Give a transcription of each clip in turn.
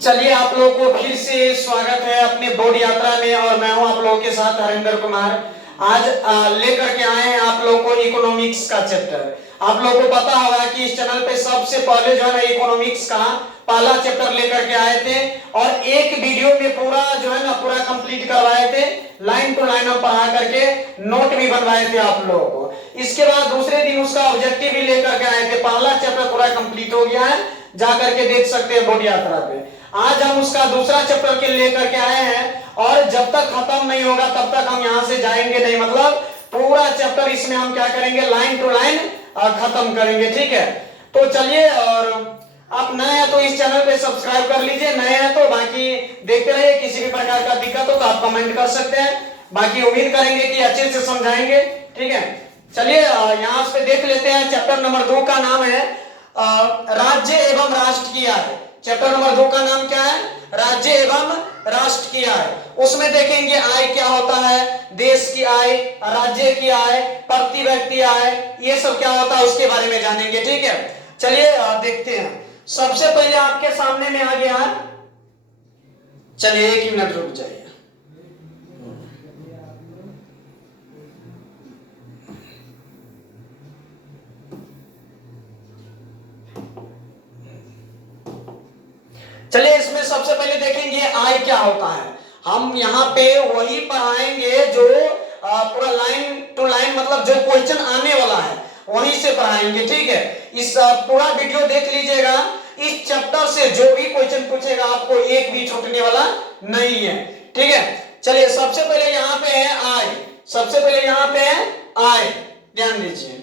चलिए आप लोगों को फिर से स्वागत है अपने बोर्ड यात्रा में और मैं हूं आप लोगों के साथ हरिंदर कुमार। आज लेकर के आए हैं आप लोगों को इकोनॉमिक्स का चैप्टर। आप लोगों को पता होगा कि इस चैनल पे सबसे पहले जो है ना इकोनॉमिक्स का पहला चैप्टर लेकर के आए थे और एक वीडियो में पूरा जो है ना पूरा कंप्लीट करवाए थे, लाइन टू लाइन हम पढ़ा करके नोट भी बनवाए थे आप लोगों को। इसके बाद दूसरे दिन उसका ऑब्जेक्टिव भी लेकर के आए थे। पहला चैप्टर पूरा कंप्लीट हो गया है, जाकर के देख सकते हैं बोर्ड यात्रा पे। आज हम उसका दूसरा चैप्टर के लेकर के आए हैं और जब तक खत्म नहीं होगा तब तक हम यहां से जाएंगे नहीं। मतलब पूरा चैप्टर इसमें हम क्या करेंगे, लाइन टू लाइन खत्म करेंगे, ठीक है। तो चलिए, और आप नए हैं तो इस चैनल पे सब्सक्राइब कर लीजिए, नए हैं तो बाकी देखते रहिए। किसी भी प्रकार का दिक्कत हो तो आप कमेंट कर सकते हैं, बाकी उम्मीद करेंगे कि अच्छे से समझाएंगे, ठीक है। चलिए यहाँ पे देख लेते हैं। चैप्टर नंबर 2 का नाम है राज्य एवं राष्ट्र की आय। चैप्टर नंबर 2 का नाम क्या है? राज्य एवं राष्ट्र की आय। उसमें देखेंगे आय क्या होता है, देश की आय, राज्य की आय, प्रति व्यक्ति आय, ये सब क्या होता है उसके बारे में जानेंगे, ठीक है। चलिए देखते हैं। सबसे पहले आपके सामने में आ गया, चलिए 1 मिनट रुक जाइए। चलिए इसमें सबसे पहले देखेंगे आय क्या होता है। हम यहाँ पे वही पढ़ाएंगे जो पूरा लाइन टू लाइन, मतलब जो क्वेश्चन आने वाला है वहीं से पढ़ाएंगे, ठीक है। इस पूरा वीडियो देख लीजिएगा। इस चैप्टर से जो भी क्वेश्चन पूछेगा आपको एक भी छूटने वाला नहीं है, ठीक है। चलिए सबसे पहले यहाँ पे है आय। सबसे पहले यहाँ पे है आय, ध्यान दीजिए।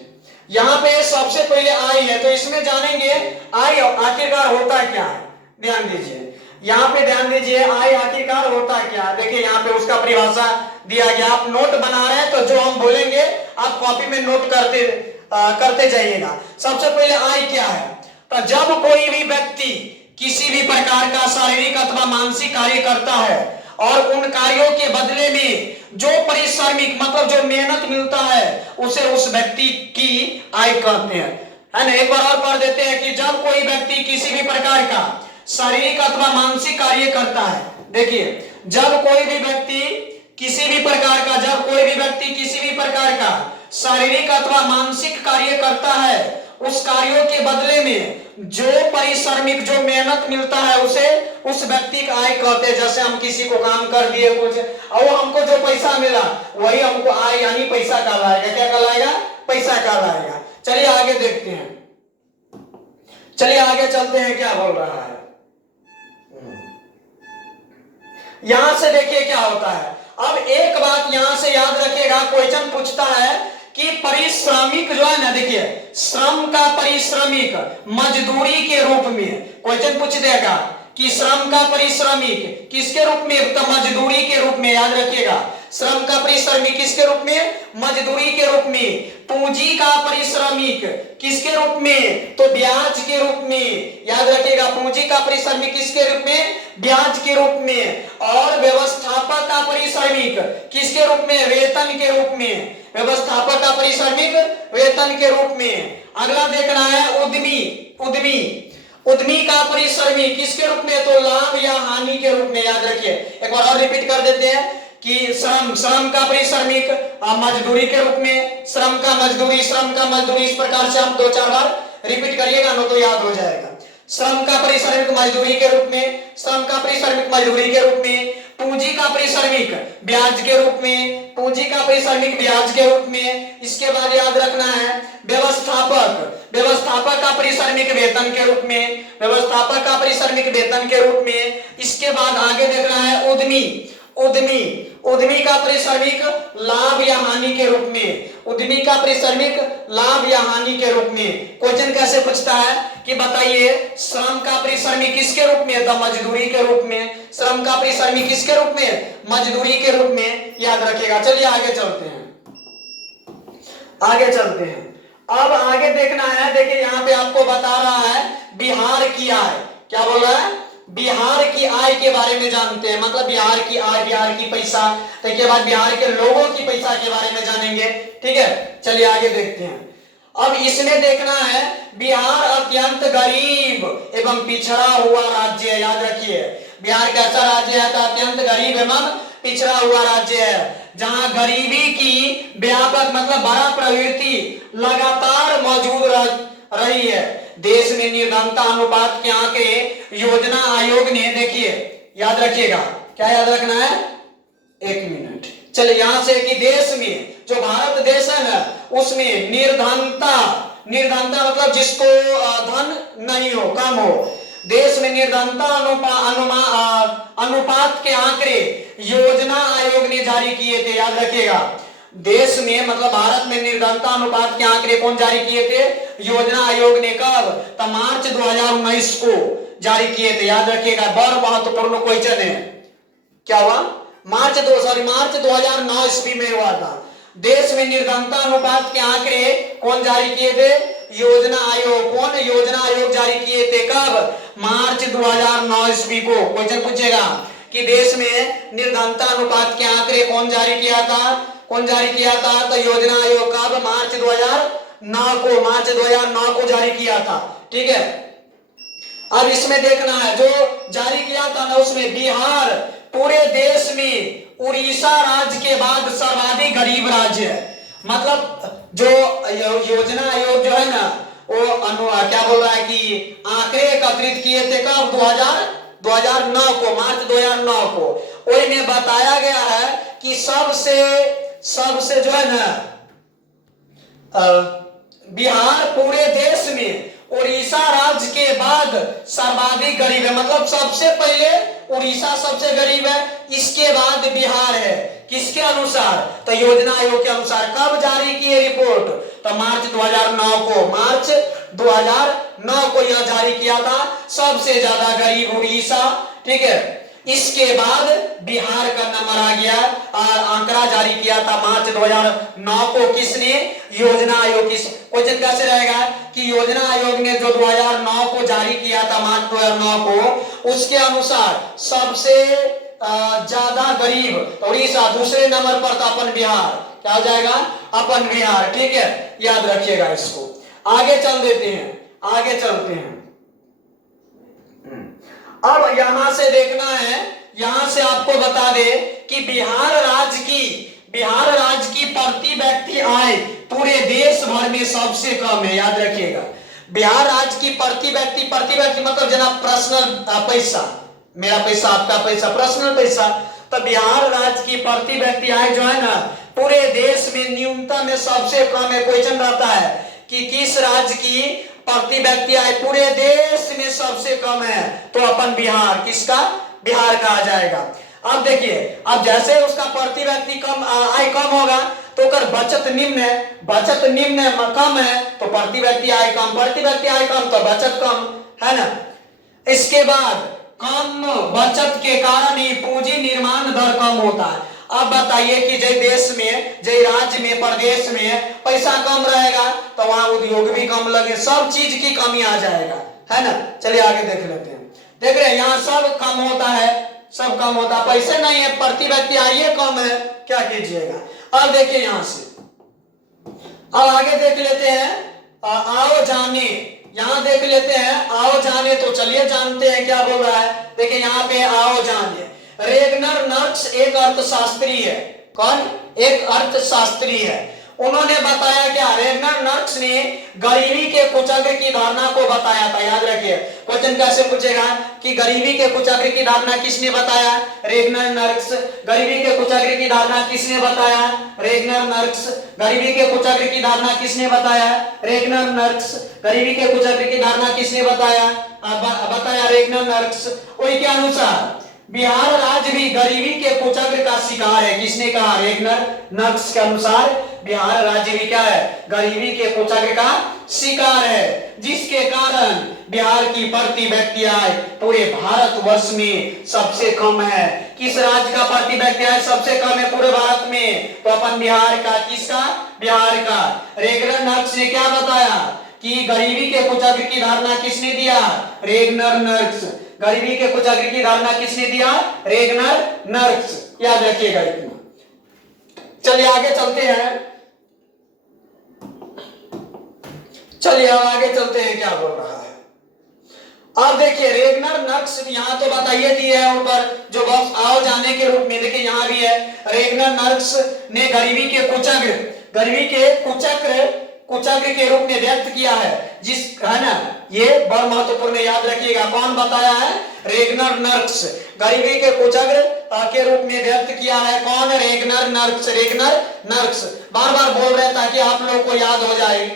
यहाँ पे सबसे पहले आय है तो इसमें जानेंगे आय आखिरकार होता क्या है। ध्यान दीजिए, यहाँ पे ध्यान दीजिए, आय आखिरकार होता क्या है। देखिए यहाँ पे उसका परिभाषा दिया गया। आप नोट बना रहे हैं तो जो हम बोलेंगे आप कॉपी में नोट करते जाइएगा। सबसे पहले आय क्या है, तो जब कोई भी व्यक्ति किसी भी प्रकार का शारीरिक अथवा मानसिक कार्य करता है और उन कार्यों के बदले में जो पारिश्रमिक मतलब जो मेहनत मिलता है उसे उस व्यक्ति की आय कहते हैं, है ना। एक बार और पढ़ देते हैं कि जब कोई व्यक्ति किसी भी प्रकार का शारीरिक अथवा मानसिक कार्य करता है। देखिए जब कोई भी व्यक्ति किसी भी प्रकार का शारीरिक अथवा मानसिक कार्य करता है, उस कार्यों के बदले में जो पारिश्रमिक जो मेहनत मिलता है उसे उस व्यक्ति का आय कहते हैं। जैसे हम किसी को काम कर दिए कुछ और हमको जो पैसा मिला वही हमको आय यानी पैसा कहलाएगा। क्या कहलाएगा? पैसा कहलाएगा। चलिए आगे देखते हैं। चलिए आगे चलते हैं, क्या बोल रहा है। यहां से देखिए क्या होता है। अब एक बात यहां से याद रखिएगा, क्वेश्चन पूछता है कि पारिश्रमिक जो है ना, देखिए श्रम का पारिश्रमिक मजदूरी के रूप में क्वेश्चन पूछ देगा कि श्रम का पारिश्रमिक किसके रूप में, तो मजदूरी के रूप में। याद रखिएगा श्रम का पारिश्रमिक किसके रूप में? मजदूरी के रूप में। पूंजी का पारिश्रमिक किसके रूप में? तो ब्याज के रूप में। याद रखिएगा पूंजी का पारिश्रमिक किसके रूप में? ब्याज के रूप में। और व्यवस्थापक का पारिश्रमिक किसके रूप में? वेतन के रूप में। व्यवस्थापक का पारिश्रमिक वेतन के रूप में। अगला देखना है उद्यमी का पारिश्रमिक किसके रूप में? तो लाभ या हानि के रूप में। याद रखिए, एक बार और रिपीट कर देते हैं कि श्रम का पारिश्रमिक मजदूरी के रूप में, श्रम का मजदूरी, इस प्रकार से हम 2-4 बार रिपीट करिएगा ना तो याद हो जाएगा। श्रम का पारिश्रमिक मजदूरी के रूप में, श्रम का पारिश्रमिक मजदूरी के रूप में। पूंजी का पारिश्रमिक ब्याज के रूप में, पूंजी का पारिश्रमिक ब्याज के रूप में। इसके बाद याद रखना है व्यवस्थापक का पारिश्रमिक वेतन के रूप में, व्यवस्थापक का पारिश्रमिक वेतन के रूप में। इसके बाद आगे देखना है उद्यमी का पारिश्रमिक लाभ या हानि के रूप में। उद्यमी का पारिश्रमिक लाभ या हानि के रूप में। क्वेश्चन कैसे पूछता है कि बताइए श्रम का पारिश्रमिक किसके रूप में? तो मजदूरी के रूप में। श्रम का पारिश्रमिक किसके रूप में? मजदूरी के रूप में। याद रखिएगा। चलिए आगे चलते हैं। अब आगे देखना है। देखिए यहाँ पे आपको बता रहा है बिहार की आय। क्या बोल रहा है? बिहार की आय के बारे में जानते हैं। मतलब बिहार की आय, बिहार की पैसा, उसके बाद बिहार के लोगों की पैसा के बारे में जानेंगे, ठीक है। चलिए आगे देखते हैं। अब इसमें देखना है बिहार अत्यंत गरीब एवं पिछड़ा हुआ राज्य है। याद रखिए बिहार कैसा राज्य है? तो अत्यंत गरीब एवं पिछड़ा हुआ राज्य है, जहां गरीबी की व्यापक मतलब बड़ा प्रवृत्ति लगातार मौजूद रही है। देश में निर्धनता अनुपात के आंकड़े योजना आयोग ने, देखिए याद रखिएगा, क्या याद रखना है? एक मिनट, चलिए यहां से कि देश में जो भारत देश है ना, उसमें निर्धनता मतलब जिसको धन नहीं हो, कम हो, देश में निर्धनता अनुपात के आंकड़े योजना आयोग ने जारी किए थे। याद रखिएगा देश में मतलब भारत में निर्धनता अनुपात के आंकड़े कौन जारी किए थे? योजना आयोग ने। कब? तो मार्च 2019 को जारी किए थे। याद रखिएगा बड़ा महत्वपूर्ण क्वेश्चन है। क्या हुआ? मार्च 2009 ईस्वी में हुआ था। देश में निर्धनता अनुपात के आंकड़े कौन जारी किए थे? योजना आयोग। कौन? योजना आयोग जारी किए थे। कब? मार्च 2009 ईस्वी को। क्वेश्चन पूछेगा कि देश में निर्धनता अनुपात के आंकड़े कौन जारी किया था? तो योजना आयोग। कब? मार्च 2009 को जारी किया था। ठीक है, अब इसमें देखना है जो जारी किया था ना, उसमें बिहार पूरे देश में उड़ीसा राज्य के बाद सर्वाधिक गरीब राज्य है। मतलब जो योजना आयोग जो है ना, वो क्या बोल रहा है कि आंकड़े एकत्रित किए थे। कब? 2009 को, मार्च 2009 को। वही में बताया गया है कि सबसे जो है ना, बिहार पूरे देश में उड़ीसा राज्य के बाद सर्वाधिक गरीब है। मतलब सबसे पहले उड़ीसा सबसे गरीब है, इसके बाद बिहार है। किसके अनुसार? तो योजना आयोग के अनुसार। कब जारी किए रिपोर्ट? तो मार्च 2009 को यह जारी किया था। सबसे ज्यादा गरीब उड़ीसा, ठीक है, इसके बाद बिहार का नंबर आ गया। आंकड़ा जारी किया था मार्च 2009 को। किसने? योजना आयोग। क्वेश्चन कैसे रहेगा कि योजना आयोग ने जो 2009 को जारी किया था, मार्च 2009 को, उसके अनुसार सबसे ज्यादा गरीब उड़ीसा, दूसरे नंबर पर था अपन बिहार। क्या हो जाएगा? अपन बिहार। ठीक है, याद रखिएगा इसको। आगे चलते हैं। अब यहां से देखना है, यहां से आपको बता दे कि बिहार राज्य की प्रति व्यक्ति आय पूरे देश भर में सबसे कम है। याद रखिएगा बिहार राज्य की प्रति व्यक्ति मतलब जनाब पर्सनल पैसा, मेरा पैसा, आपका पैसा, पर्सनल पैसा। तो बिहार राज्य की प्रति व्यक्ति आय जो है ना, पूरे देश में न्यूनतम में सबसे कम है। क्वेश्चन रहता है कि किस राज्य की प्रति व्यक्ति आय पूरे देश में सबसे कम है? तो अपन बिहार। किसका? बिहार का आ जाएगा। अब देखिए, अब जैसे उसका प्रति व्यक्ति कम आय कम होगा तो कर बचत निम्न है, कम है तो प्रति व्यक्ति आय कम, तो बचत कम है ना। इसके बाद कम बचत के कारण ही पूंजी निर्माण दर कम होता है। अब बताइए कि जय देश में, जय राज्य में, प्रदेश में पैसा कम रहेगा तो वहां उद्योग भी कम लगे, सब चीज की कमी आ जाएगा, है ना। चलिए आगे देख लेते हैं। देख रहे हैं यहाँ सब कम होता है, पैसे नहीं है, प्रति व्यक्ति आय कम है, क्या कीजिएगा। अब देखिए यहां से, अब आगे देख लेते हैं आओ जाने। यहां देख लेते हैं आओ जाने, तो चलिए जानते हैं क्या बोल रहा है। देखिए यहाँ पे आओ जाने। रेगनर नर्क्स एक अर्थशास्त्री है। कौन? एक अर्थशास्त्री है। उन्होंने बताया क्या? रेगनर नर्क्स ने गरीबी के कुचक्र की धारणा को बताया था। याद रखिए क्वेश्चन कैसे पूछेगा कि गरीबी के कुचक्र की धारणा किसने बताया? रेगनर नर्क्स। गरीबी के कुचक्र की धारणा किसने बताया? रेगनर नर्क्स। गरीबी के कुचक्र की धारणा किसने बताया? रेगनर नर्क्स। गरीबी के कुचक्र की धारणा किसने बताया? रेगनर नर्क्स। वही के अनुसार बिहार राज्य भी गरीबी के कुचक्र का शिकार है। किसने कहा? रेगनर नर्क्स के अनुसार बिहार राज्य भी क्या है? गरीबी के कुचक्र का शिकार है, जिसके कारण बिहार की प्रति व्यक्ति आय पूरे भारतवर्ष में सबसे कम है। किस राज्य का प्रति व्यक्ति आय सबसे कम है पूरे भारत में? तो अपन बिहार का। किसका? बिहार का। रेगनर नर्क्स ने क्या बताया कि गरीबी के कुचक्र की धारणा किसने दिया? रेगनर नर्क्स। गरीबी के कुचक्र की धारणा किसने दिया? रेगनर नर्क्स। याद रखिएगा इतना। चलिए आगे चलते हैं। चलिए अब आगे चलते हैं क्या बोल रहा है। अब देखिए रेगनर नर्क्स यहाँ तो बताइए दिए है ऊपर जो बॉक्स आओ जाने के रूप में, देखिए यहाँ भी है रेगनर नर्क्स ने गरीबी के कुचक्र के रूप में व्यक्त किया है, जिस है ना, ये बहुत महत्वपूर्ण याद रखिएगा। कौन बताया है? रेगनर नर्क्स गरीबी के कुचक्र के रूप में व्यक्त किया है। कौन? रेगनर नर्क्स बार बार बोल रहे हैं ताकि आप लोगों को याद हो जाए।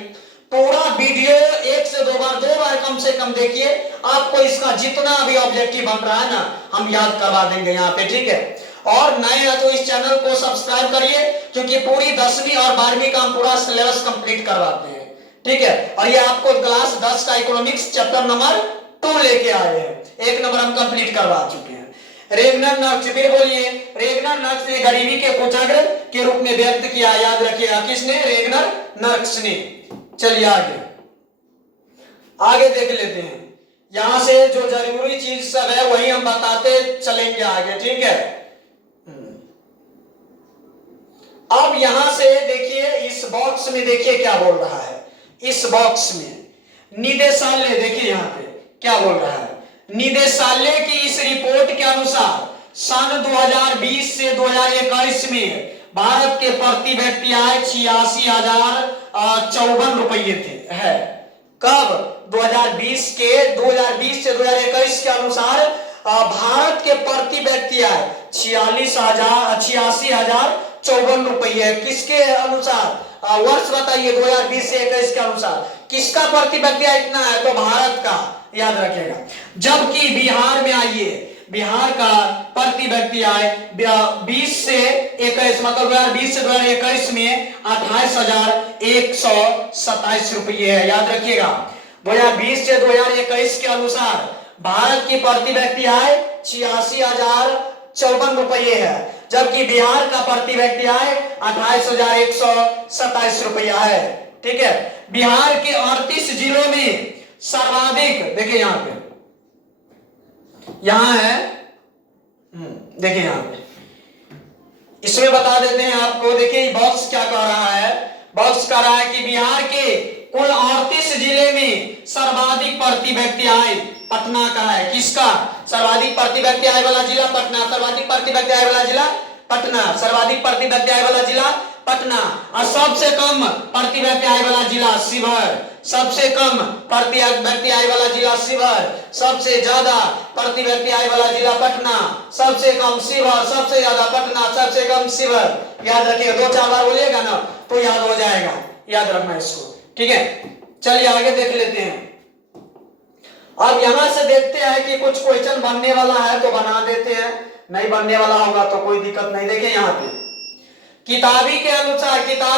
पूरा वीडियो एक से दो बार कम से कम देखिए, आपको इसका जितना भी ऑब्जेक्टिव बन रहा है ना हम याद करवा देंगे यहाँ पे, ठीक है। और नए हैं तो इस चैनल को सब्सक्राइब करिए, क्योंकि पूरी 10वीं और 12वीं का हम पूरा सिलेबस कंप्लीट करवाते हैं, ठीक है। और ये आपको क्लास 10 का इकोनॉमिक्स चैप्टर नंबर 2 लेके आए हैं, 1 नंबर हम कंप्लीट करवा चुके हैं। रेगनर नर्क्स, फिर बोलिए, रेगनर नर्क्स ने गरीबी के कुचक्र के रूप में व्यक्त किया, याद रखिएगा। किसने? रेगनर नर्क्स ने। चलिए आगे देख लेते हैं। यहां से जो जरूरी चीज सब है वही हम बताते चलेंगे आगे, ठीक है। अब यहां से देखिए इस बॉक्स में देखिए क्या बोल रहा है। इस बॉक्स में निदेशालय, देखिए यहां पे क्या बोल रहा है। निदेशालय की इस रिपोर्ट के अनुसार सन 2020 से 2021 में भारत के प्रति व्यक्ति आय 86,054 रुपये थे, है। कब? 2020 से 2021 के अनुसार भारत के प्रति व्यक्ति आय 86,054 रुपये। किसके अनुसार? वर्ष बताइए 2020 से 21 के अनुसार किसका प्रति व्यक्ति आय इतना है? तो भारत का, याद रखिएगा। जबकि बिहार में आइए, बिहार का प्रति व्यक्ति आय 20 से 21 मतलब 2020 से 2021 में 28,127 रुपये है, याद रखिएगा। 2020 से 2021 के अनुसार भारत की प्रति व्यक्ति आय 86,054 रुपये है, जबकि बिहार का प्रति व्यक्ति आय 28,127 रुपया है, ठीक है। बिहार के 38 जिलों में सर्वाधिक, देखिए यहाँ पे, यहां है, देखिए यहां पे, इसमें बता देते हैं आपको। देखिए बॉक्स क्या कह रहा है। बॉक्स कह रहा है कि बिहार के कुल 38 जिले में सर्वाधिक प्रति व्यक्ति आय पटना का है। किसका? सर्वाधिक प्रति व्यक्ति आय वाला जिला पटना, सर्वाधिक प्रति व्यक्ति आय वाला जिला पटना, सर्वाधिक प्रति व्यक्ति आय वाला जिला पटना। और सबसे कम प्रति व्यक्ति आय वाला जिला शिवहर, सबसे कम प्रति व्यक्ति आय वाला जिला शिवहर, सबसे ज्यादा प्रति व्यक्ति आय वाला जिला पटना, सबसे कम शिवहर, सबसे ज्यादा पटना, सबसे कम शिवहर। याद रखिएगा, 2-4 बार बोलिएगा ना तो याद हो जाएगा, याद रखना इसको, ठीक है। चलिए आगे देख लेते हैं। अब यहां से देखते हैं कि कुछ क्वेश्चन बनने वाला है तो बना देते हैं, नहीं बनने वाला होगा तो कोई दिक्कत नहीं। देखिए यहाँ पे किताब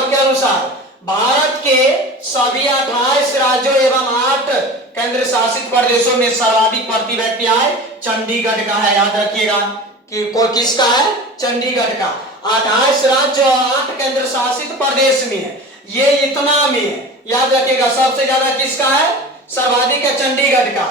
के अनुसार भारत के सभी 28 राज्यों एवं 8 केंद्र शासित प्रदेशों में सर्वाधिक प्रति व्यक्ति आय चंडीगढ़ का है, याद रखिएगा। कि किसका है? चंडीगढ़ का। 28 राज्य और 8 केंद्र शासित प्रदेश में ये इतना में, याद रखिएगा। सबसे ज्यादा किसका है? सर्वाधिक है चंडीगढ़ का।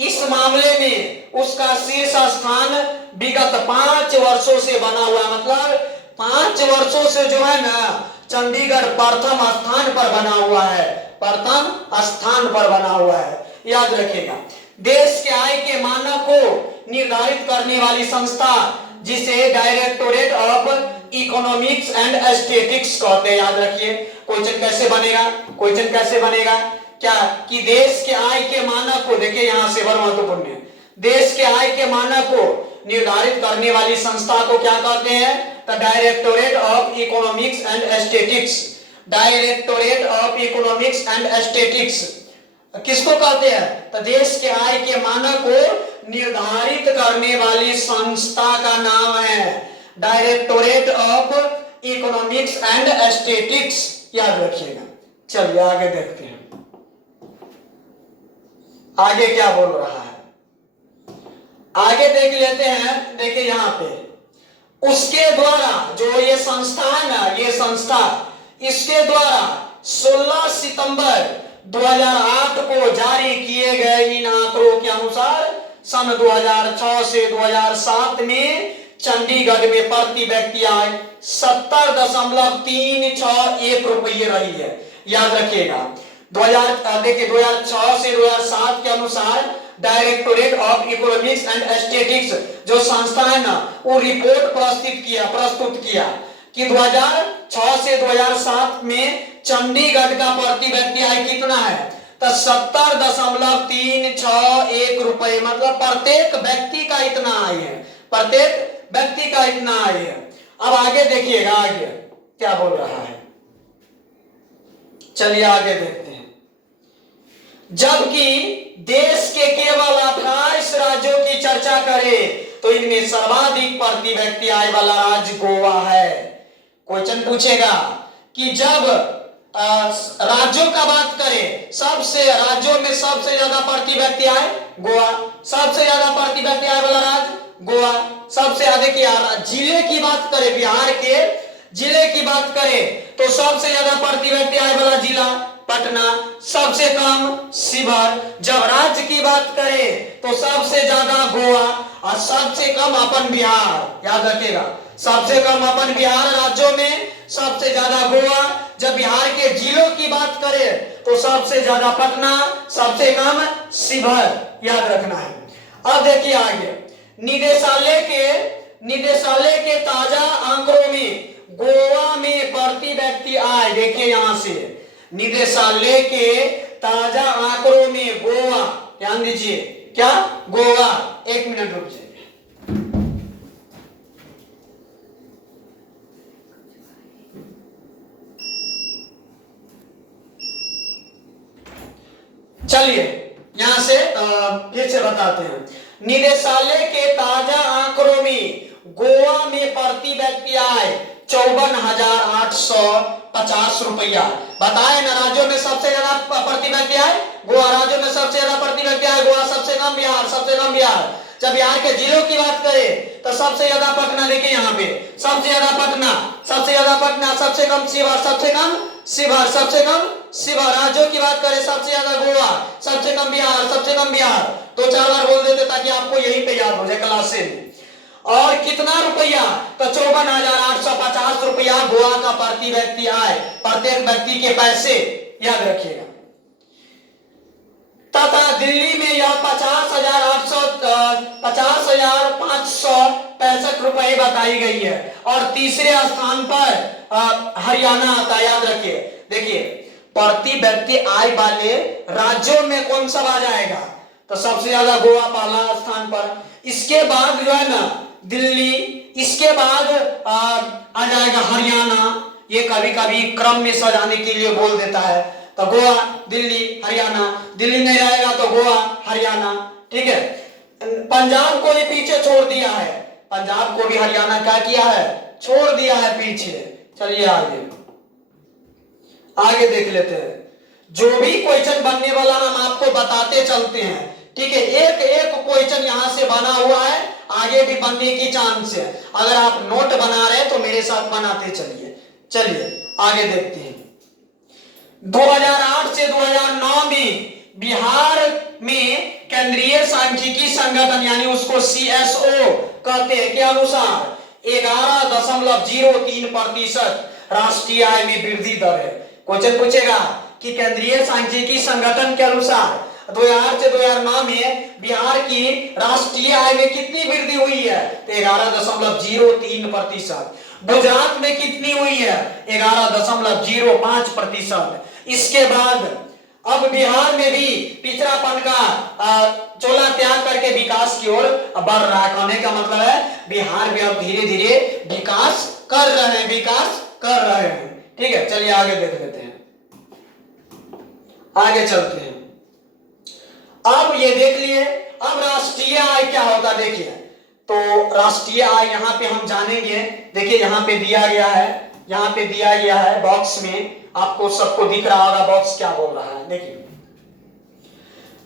इस मामले में उसका शीर्ष स्थान विगत 5 वर्षों से बना हुआ, मतलब 5 वर्षों से जो है ना चंडीगढ़ प्रथम स्थान पर बना हुआ है, प्रथम स्थान पर बना हुआ है, याद रखिएगा। देश के आय के मानक को निर्धारित करने वाली संस्था जिसे directorate of economics and statistics कहते हैं, याद रखिए। क्वेश्चन कैसे बनेगा क्या कि देश के आय के मानक को, देखिए यहां से बहुत महत्वपूर्ण है, देश के आय के मानक को निर्धारित करने वाली संस्था को क्या कहते हैं? The directorate of economics and statistics. Directorate of economics and statistics किसको कहते हैं? तो देश के आय के मानक को निर्धारित करने वाली संस्था का नाम है directorate of economics and statistics, याद रखिएगा। चलिए आगे देखते हैं, आगे क्या बोल रहा है, आगे देख लेते हैं। देखिए यहाँ पे उसके द्वारा जो ये संस्था है ना, ये संस्था, इसके द्वारा 16 सितंबर 2008 को जारी किए गए इन आंकड़ों के अनुसार सन 2006 से 2007 में चंडीगढ़ में प्रति व्यक्ति आय 70.361 रुपये रही है, याद रखिएगा। देखिए 2006 से 2007 के अनुसार directorate of economics and statistics जो संस्था है ना, वो रिपोर्ट प्रस्तुत किया कि 2006 से 2007 में चंडीगढ़ का प्रति व्यक्ति आय कितना है, तो 70.361 रुपए, मतलब प्रत्येक व्यक्ति का इतना आय है, प्रत्येक व्यक्ति का इतना आय है। अब आगे देखिएगा, आगे क्या बोल रहा है, चलिए आगे देखते हैं। जबकि देश के केवल 28 राज्यों की चर्चा करें तो इनमें सर्वाधिक प्रति व्यक्ति आय वाला राज्य गोवा है। क्वेश्चन पूछेगा कि जब राज्यों का बात करें, सबसे राज्यों में सबसे ज्यादा प्रति व्यक्ति आय गोवा, सबसे ज्यादा प्रति व्यक्ति आय वाला राज्य गोवा, सबसे अधिक जिले की बात करें, बिहार के जिले की बात करें तो सबसे ज्यादा प्रति व्यक्ति आय वाला जिला पटना, सबसे कम शिवहर। जब राज्य की बात करें तो सबसे ज्यादा गोवा और सबसे कम अपन बिहार, याद रखिएगा, सबसे कम अपन बिहार राज्यों में, सबसे ज्यादा गोवा। जब बिहार के जिलों की बात करें तो सबसे ज्यादा पटना, सबसे कम शिवहर, याद रखना है। अब देखिए आगे, निदेशालय के ताजा आंकड़ों में गोवा में प्रति व्यक्ति आय, देखिए यहां से निदेशालय के ताजा आंकड़ों में गोवा, ध्यान दीजिए, क्या गोवा, एक मिनट रुक जाइए। चलिए यहां से फिर से बताते हैं। निदेशालय के ताजा आंकड़ों में गोवा में प्रति व्यक्ति आय 54,850 रुपया। बताए ना, राज्यों में सबसे ज्यादा प्रति व्यक्ति आय गोवा, राज्यों में सबसे ज्यादा प्रति व्यक्ति आय गोवा, सबसे कम बिहार, सबसे कम बिहार। जब बिहार के जिलों की बात करें तो सबसे ज्यादा पटना, देखिए यहाँ पे सबसे ज्यादा पटना, सबसे ज्यादा पटना, सबसे कम शिवहर, सबसे कम शिवहर, सबसे कम शिवहर। राज्यों की बात करें सबसे ज्यादा गोवा, सबसे कम बिहार, सबसे कम बिहार। दो चार बार बोल देते ताकि आपको यहीं पे याद हो जाए क्लास से। और कितना रुपया, तो 54,850 रुपया गोवा का प्रति व्यक्ति आय, प्रत्येक व्यक्ति के पैसे, याद रखिएगा। तथा दिल्ली में यह 50,565 रुपए बताई गई है। और तीसरे स्थान पर हरियाणा आता है, याद रखिए। देखिए प्रति व्यक्ति आय वाले राज्यों में कौन सा आ जाएगा, तो सबसे ज्यादा गोवा पहला स्थान पर, इसके बाद जो है ना दिल्ली, इसके बाद आ जाएगा हरियाणा। ये कभी कभी क्रम में सजाने के लिए बोल देता है, तो गोवा, दिल्ली, हरियाणा, दिल्ली नहीं रहेगा तो गोवा, हरियाणा, ठीक है। पंजाब को भी पीछे छोड़ दिया है, पंजाब को भी हरियाणा क्या किया है, छोड़ दिया है पीछे। चलिए आगे देख लेते हैं। जो भी क्वेश्चन बनने वाला हम आपको बताते चलते हैं, ठीक है। एक एक क्वेश्चन यहां से बना हुआ है, आगे भी बनने की चांस है। अगर आप नोट बना रहे हैं तो मेरे साथ बनाते चलिए। चलिए आगे देखते हैं। 2008 से 2009 में बिहार में केंद्रीय सांख्यिकी संगठन यानी उसको CSO कहते हैं के अनुसार 11.03% राष्ट्रीय आय में वृद्धि दर है। क्वेश्चन पूछेगा कि केंद्रीय सांख्यिकी संगठन के अनुसार 2008 से 2009 में बिहार की राष्ट्रीय आय में कितनी वृद्धि हुई है, तो 11.03%। गुजरात में कितनी हुई है, 11.05%। इसके बाद अब बिहार में भी पिछड़ापन का चोला त्याग करके विकास की ओर बढ़ रहा है। कहने का मतलब है बिहार भी अब धीरे धीरे विकास कर रहे हैं, ठीक है। चलिए आगे देख लेते हैं, आगे चलते हैं। अब ये देख लिए, अब राष्ट्रीय आय क्या होता देखिए। तो राष्ट्रीय आय यहाँ पे हम जानेंगे। देखिए यहाँ पे दिया गया है, बॉक्स में आपको सबको दिख रहा होगा बॉक्स क्या बोल रहा है। देखिए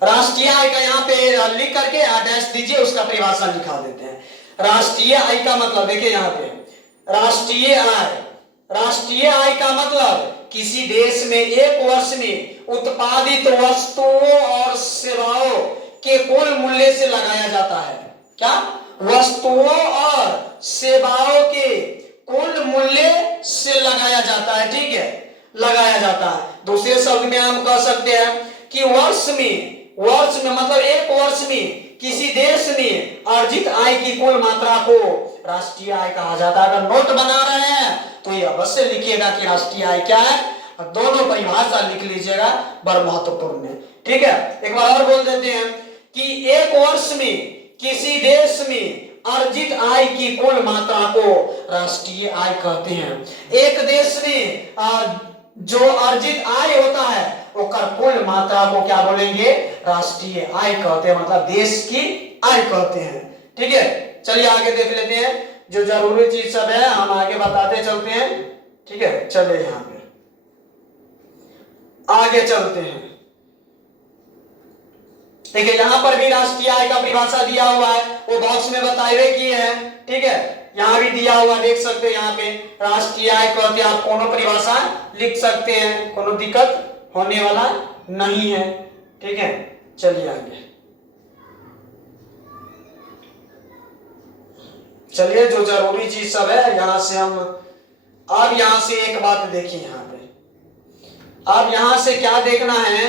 राष्ट्रीय आय का यहाँ पे लिख करके डैश दीजिए, उसका परिभाषा लिखा देते हैं। राष्ट्रीय आय का मतलब देखिए यहाँ पे राष्ट्रीय आय का मतलब किसी देश में एक वर्ष में उत्पादित वस्तुओं और सेवाओं के कुल मूल्य से लगाया जाता है। क्या, वस्तुओं और सेवाओं के कुल मूल्य से लगाया जाता है, ठीक है। लगाया जाता है। दूसरे शब्द में हम कह सकते हैं कि वर्ष में मतलब एक वर्ष में किसी देश में अर्जित आय की कुल मात्रा को राष्ट्रीय आय कहा जाता है। अगर नोट बना रहे हैं तो ये अवश्य लिखिएगा कि राष्ट्रीय आय क्या है, दोनों परिभाषा लिख लीजिएगा, बड़ा महत्वपूर्ण है। ठीक है, एक बार और बोल देते हैं कि एक वर्ष में किसी देश में अर्जित आय की कुल मात्रा को राष्ट्रीय आय कहते हैं। एक देश में जो अर्जित आय होता है वो कर कुल मात्रा को क्या बोलेंगे, राष्ट्रीय आय कहते हैं, मतलब देश की आय कहते हैं। ठीक है, चलिए आगे देख लेते हैं जो जरूरी चीज सब है, हम आगे बताते चलते हैं। ठीक है, चलिए यहाँ पे आगे चलते हैं। देखिए यहाँ पर भी राष्ट्रीय आय का परिभाषा दिया हुआ है, वो बॉक्स में बताए हुए किए हैं। ठीक है, यहाँ भी दिया हुआ देख सकते हैं, यहाँ पे राष्ट्रीय आय कहते हैं, आप कोनो परिभाषा लिख सकते हैं, कोनो दिक्कत होने वाला नहीं है। ठीक है, चलिए आगे चलिए, जो जरूरी चीज सब है यहां से हम अब यहां से एक बात देखिए, यहाँ पे अब यहां से क्या देखना है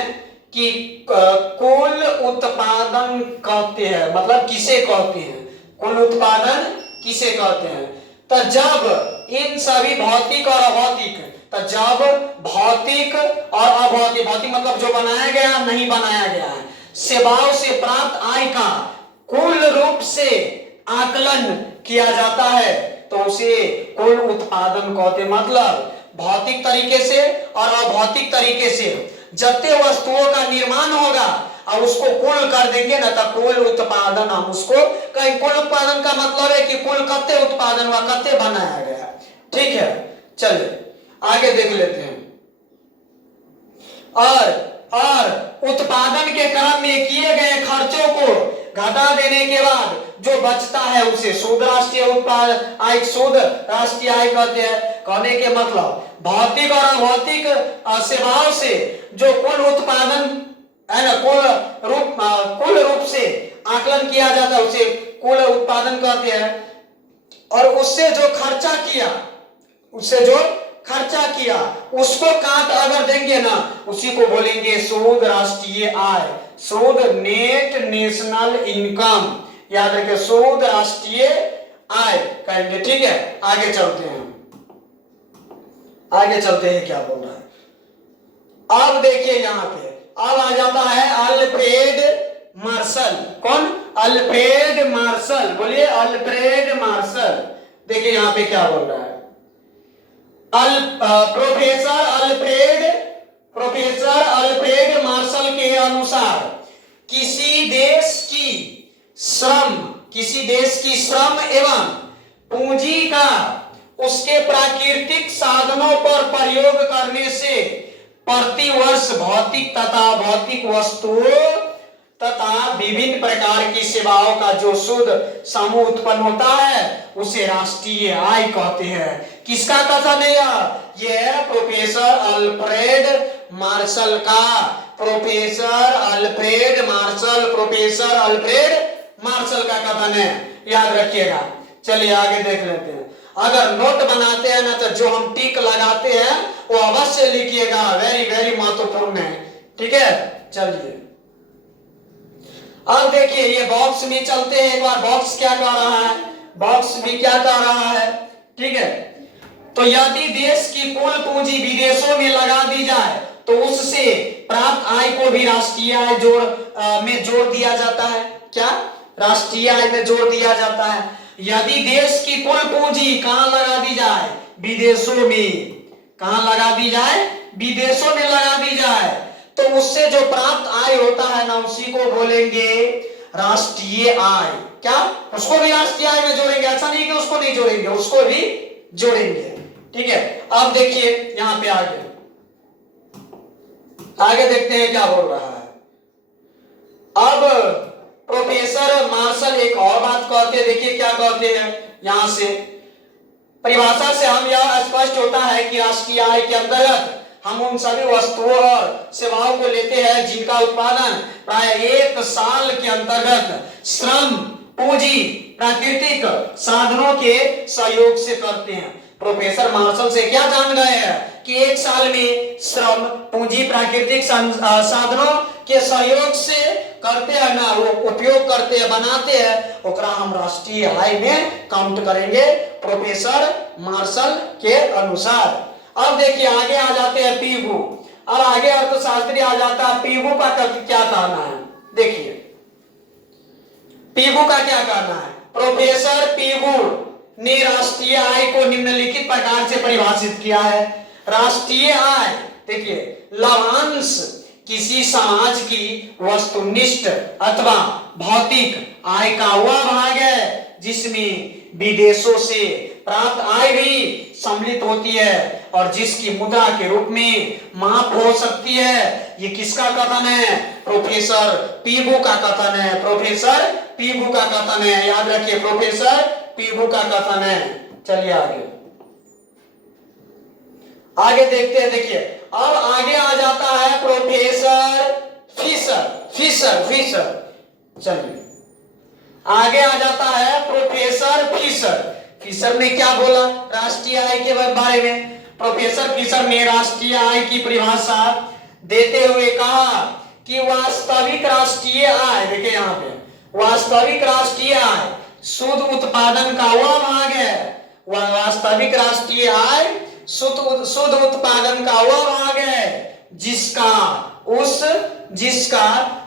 कि कुल उत्पादन कहते हैं, मतलब किसे कहते हैं, कुल उत्पादन किसे कहते हैं। तो जब इन सभी भौतिक और अभौतिक, तो जब भौतिक और अभौतिक, भौतिक मतलब जो बनाया गया नहीं बनाया गया है, सेवाओं से प्राप्त आय का कुल रूप से आकलन किया जाता है तो उसे कुल उत्पादन कहते हैं। मतलब भौतिक तरीके से और अभौतिक तरीके से जते वस्तुओं का निर्माण होगा और उसको कुल कर देंगे ना, तो कुल उत्पादन हम उसको कहीं, कुल उत्पादन का मतलब है कि कुल कते उत्पादन हुआ, कते बनाया गया। ठीक है, चलिए आगे देख लेते हैं। और उत्पादन के क्रम में किए गए खर्चों को घटा देने के बाद जो बचता है उसे शुद्ध राष्ट्रीय उत्पादन आय, शुद्ध राष्ट्रीय आय कहते हैं। कहने के मतलब भौतिक और अभौतिक सेवाओं से जो कुल उत्पादन है ना, कुल रूप से आकलन किया जाता है उसे कुल उत्पादन कहते हैं। और उससे जो खर्चा किया उसको काट अगर देंगे ना, उसी को बोलेंगे शुद्ध राष्ट्रीय आय, शुद्ध नेट नेशनल इनकम, याद रखिए शुद्ध राष्ट्रीय आय कहेंगे। ठीक है, आगे चलते हैं, क्या बोल रहा है। अब देखिए यहाँ पे अब आ जाता है अल्फ्रेड मार्शल। कौन? अल्फ्रेड मार्शल, बोलिए अल्फ्रेड मार्शल। देखिए यहाँ पे क्या बोल रहा है, प्रोफेसर अल्फ्रेड मार्शल के अनुसार किसी देश की श्रम एवं पूंजी का उसके प्राकृतिक साधनों पर प्रयोग करने से प्रति वर्ष भौतिक तथा अभौतिक वस्तुओं तथा विभिन्न प्रकार की सेवाओं का जो शुद्ध समूह उत्पन्न होता है उसे राष्ट्रीय आय कहते हैं। किसका कथन है यह है प्रोफेसर अल्फ्रेड मार्शल का, प्रोफेसर अल्फ्रेड मार्शल का कथन है, याद रखिएगा। चलिए आगे देख लेते हैं। अगर नोट बनाते हैं ना तो जो हम टिक लगाते हैं वो अवश्य लिखिएगा, वेरी वेरी महत्वपूर्ण है। ठीक है, चलिए अब देखिए ये बॉक्स में चलते हैं, एक बार बॉक्स क्या कह रहा है, ठीक है। तो यदि देश की कुल पूंजी विदेशों में लगा दी जाए तो उससे प्राप्त आय को भी राष्ट्रीय आय में जोड़ दिया जाता है। क्या? राष्ट्रीय आय में जोड़ दिया जाता है। यदि देश की कुल पूंजी कहां लगा दी जाए? विदेशों में। कहां लगा दी जाए? विदेशों में लगा दी जाए, तो उससे जो प्राप्त आय होता है ना उसी को बोलेंगे राष्ट्रीय आय। क्या? उसको भी राष्ट्रीय आय में जोड़ेंगे, ऐसा नहीं कि उसको नहीं जोड़ेंगे, उसको भी जोड़ेंगे। ठीक है, अब देखिए यहां पे आगे देखते हैं क्या बोल रहा है। अब प्रोफेसर मार्शल एक और बात कहते हैं, देखिए क्या कहते हैं। यहां से परिभाषा से हम यह स्पष्ट होता है कि राष्ट्रीय आय के अंतर्गत हम उन सभी वस्तुओं और सेवाओं को लेते हैं जिनका उत्पादन प्राय एक साल के अंतर्गत श्रम, पूंजी, प्राकृतिक साधनों के सहयोग से करते हैं। प्रोफेसर मार्शल से क्या जान गए हैं कि एक साल में श्रम पूंजी प्राकृतिक साधनों के सहयोग से करते हैं ना, वो उपयोग करते हैं, बनाते हैं, ओकरा हम राष्ट्रीय आय में काउंट करेंगे प्रोफेसर मार्शल के अनुसार। अब देखिए आगे आ जाते हैं पीगू। अब आगे अर्थशास्त्री आ जाता है, पीगू का क्या कहना है। देखिए पीगू का क्या कहना है। प्रोफेसर पीगू ने राष्ट्रीय आय को निम्नलिखित प्रकार से परिभाषित किया है। राष्ट्रीय आय देखिए लाभांश किसी समाज की वस्तुनिष्ठ अथवा भौतिक आय का वह भाग है जिसमें विदेशों से प्राप्त आय भी सम्मिलित होती है और जिसकी मुद्रा के रूप में माप हो सकती है। ये किसका कथन है? प्रोफेसर पीगू का कथन है। प्रोफेसर पीगू का कथन है, याद रखिए प्रोफेसर पीगू का कथन है। चलिए आगे देखते हैं। देखिए अब आगे आ जाता है प्रोफेसर फिशर। चलिए आगे आ जाता है प्रोफेसर फिशर ने क्या बोला राष्ट्रीय आय के बारे में। प्रोफेसर फिशर ने राष्ट्रीय आय की परिभाषा देते हुए कहा कि वास्तविक राष्ट्रीय आय, देखिए यहाँ पे वास्तविक राष्ट्रीय आय शुद्ध उत्पादन का वह भाग है। वास्तविक राष्ट्रीय आय शुद्ध उत्पादन का वह भाग है जिसका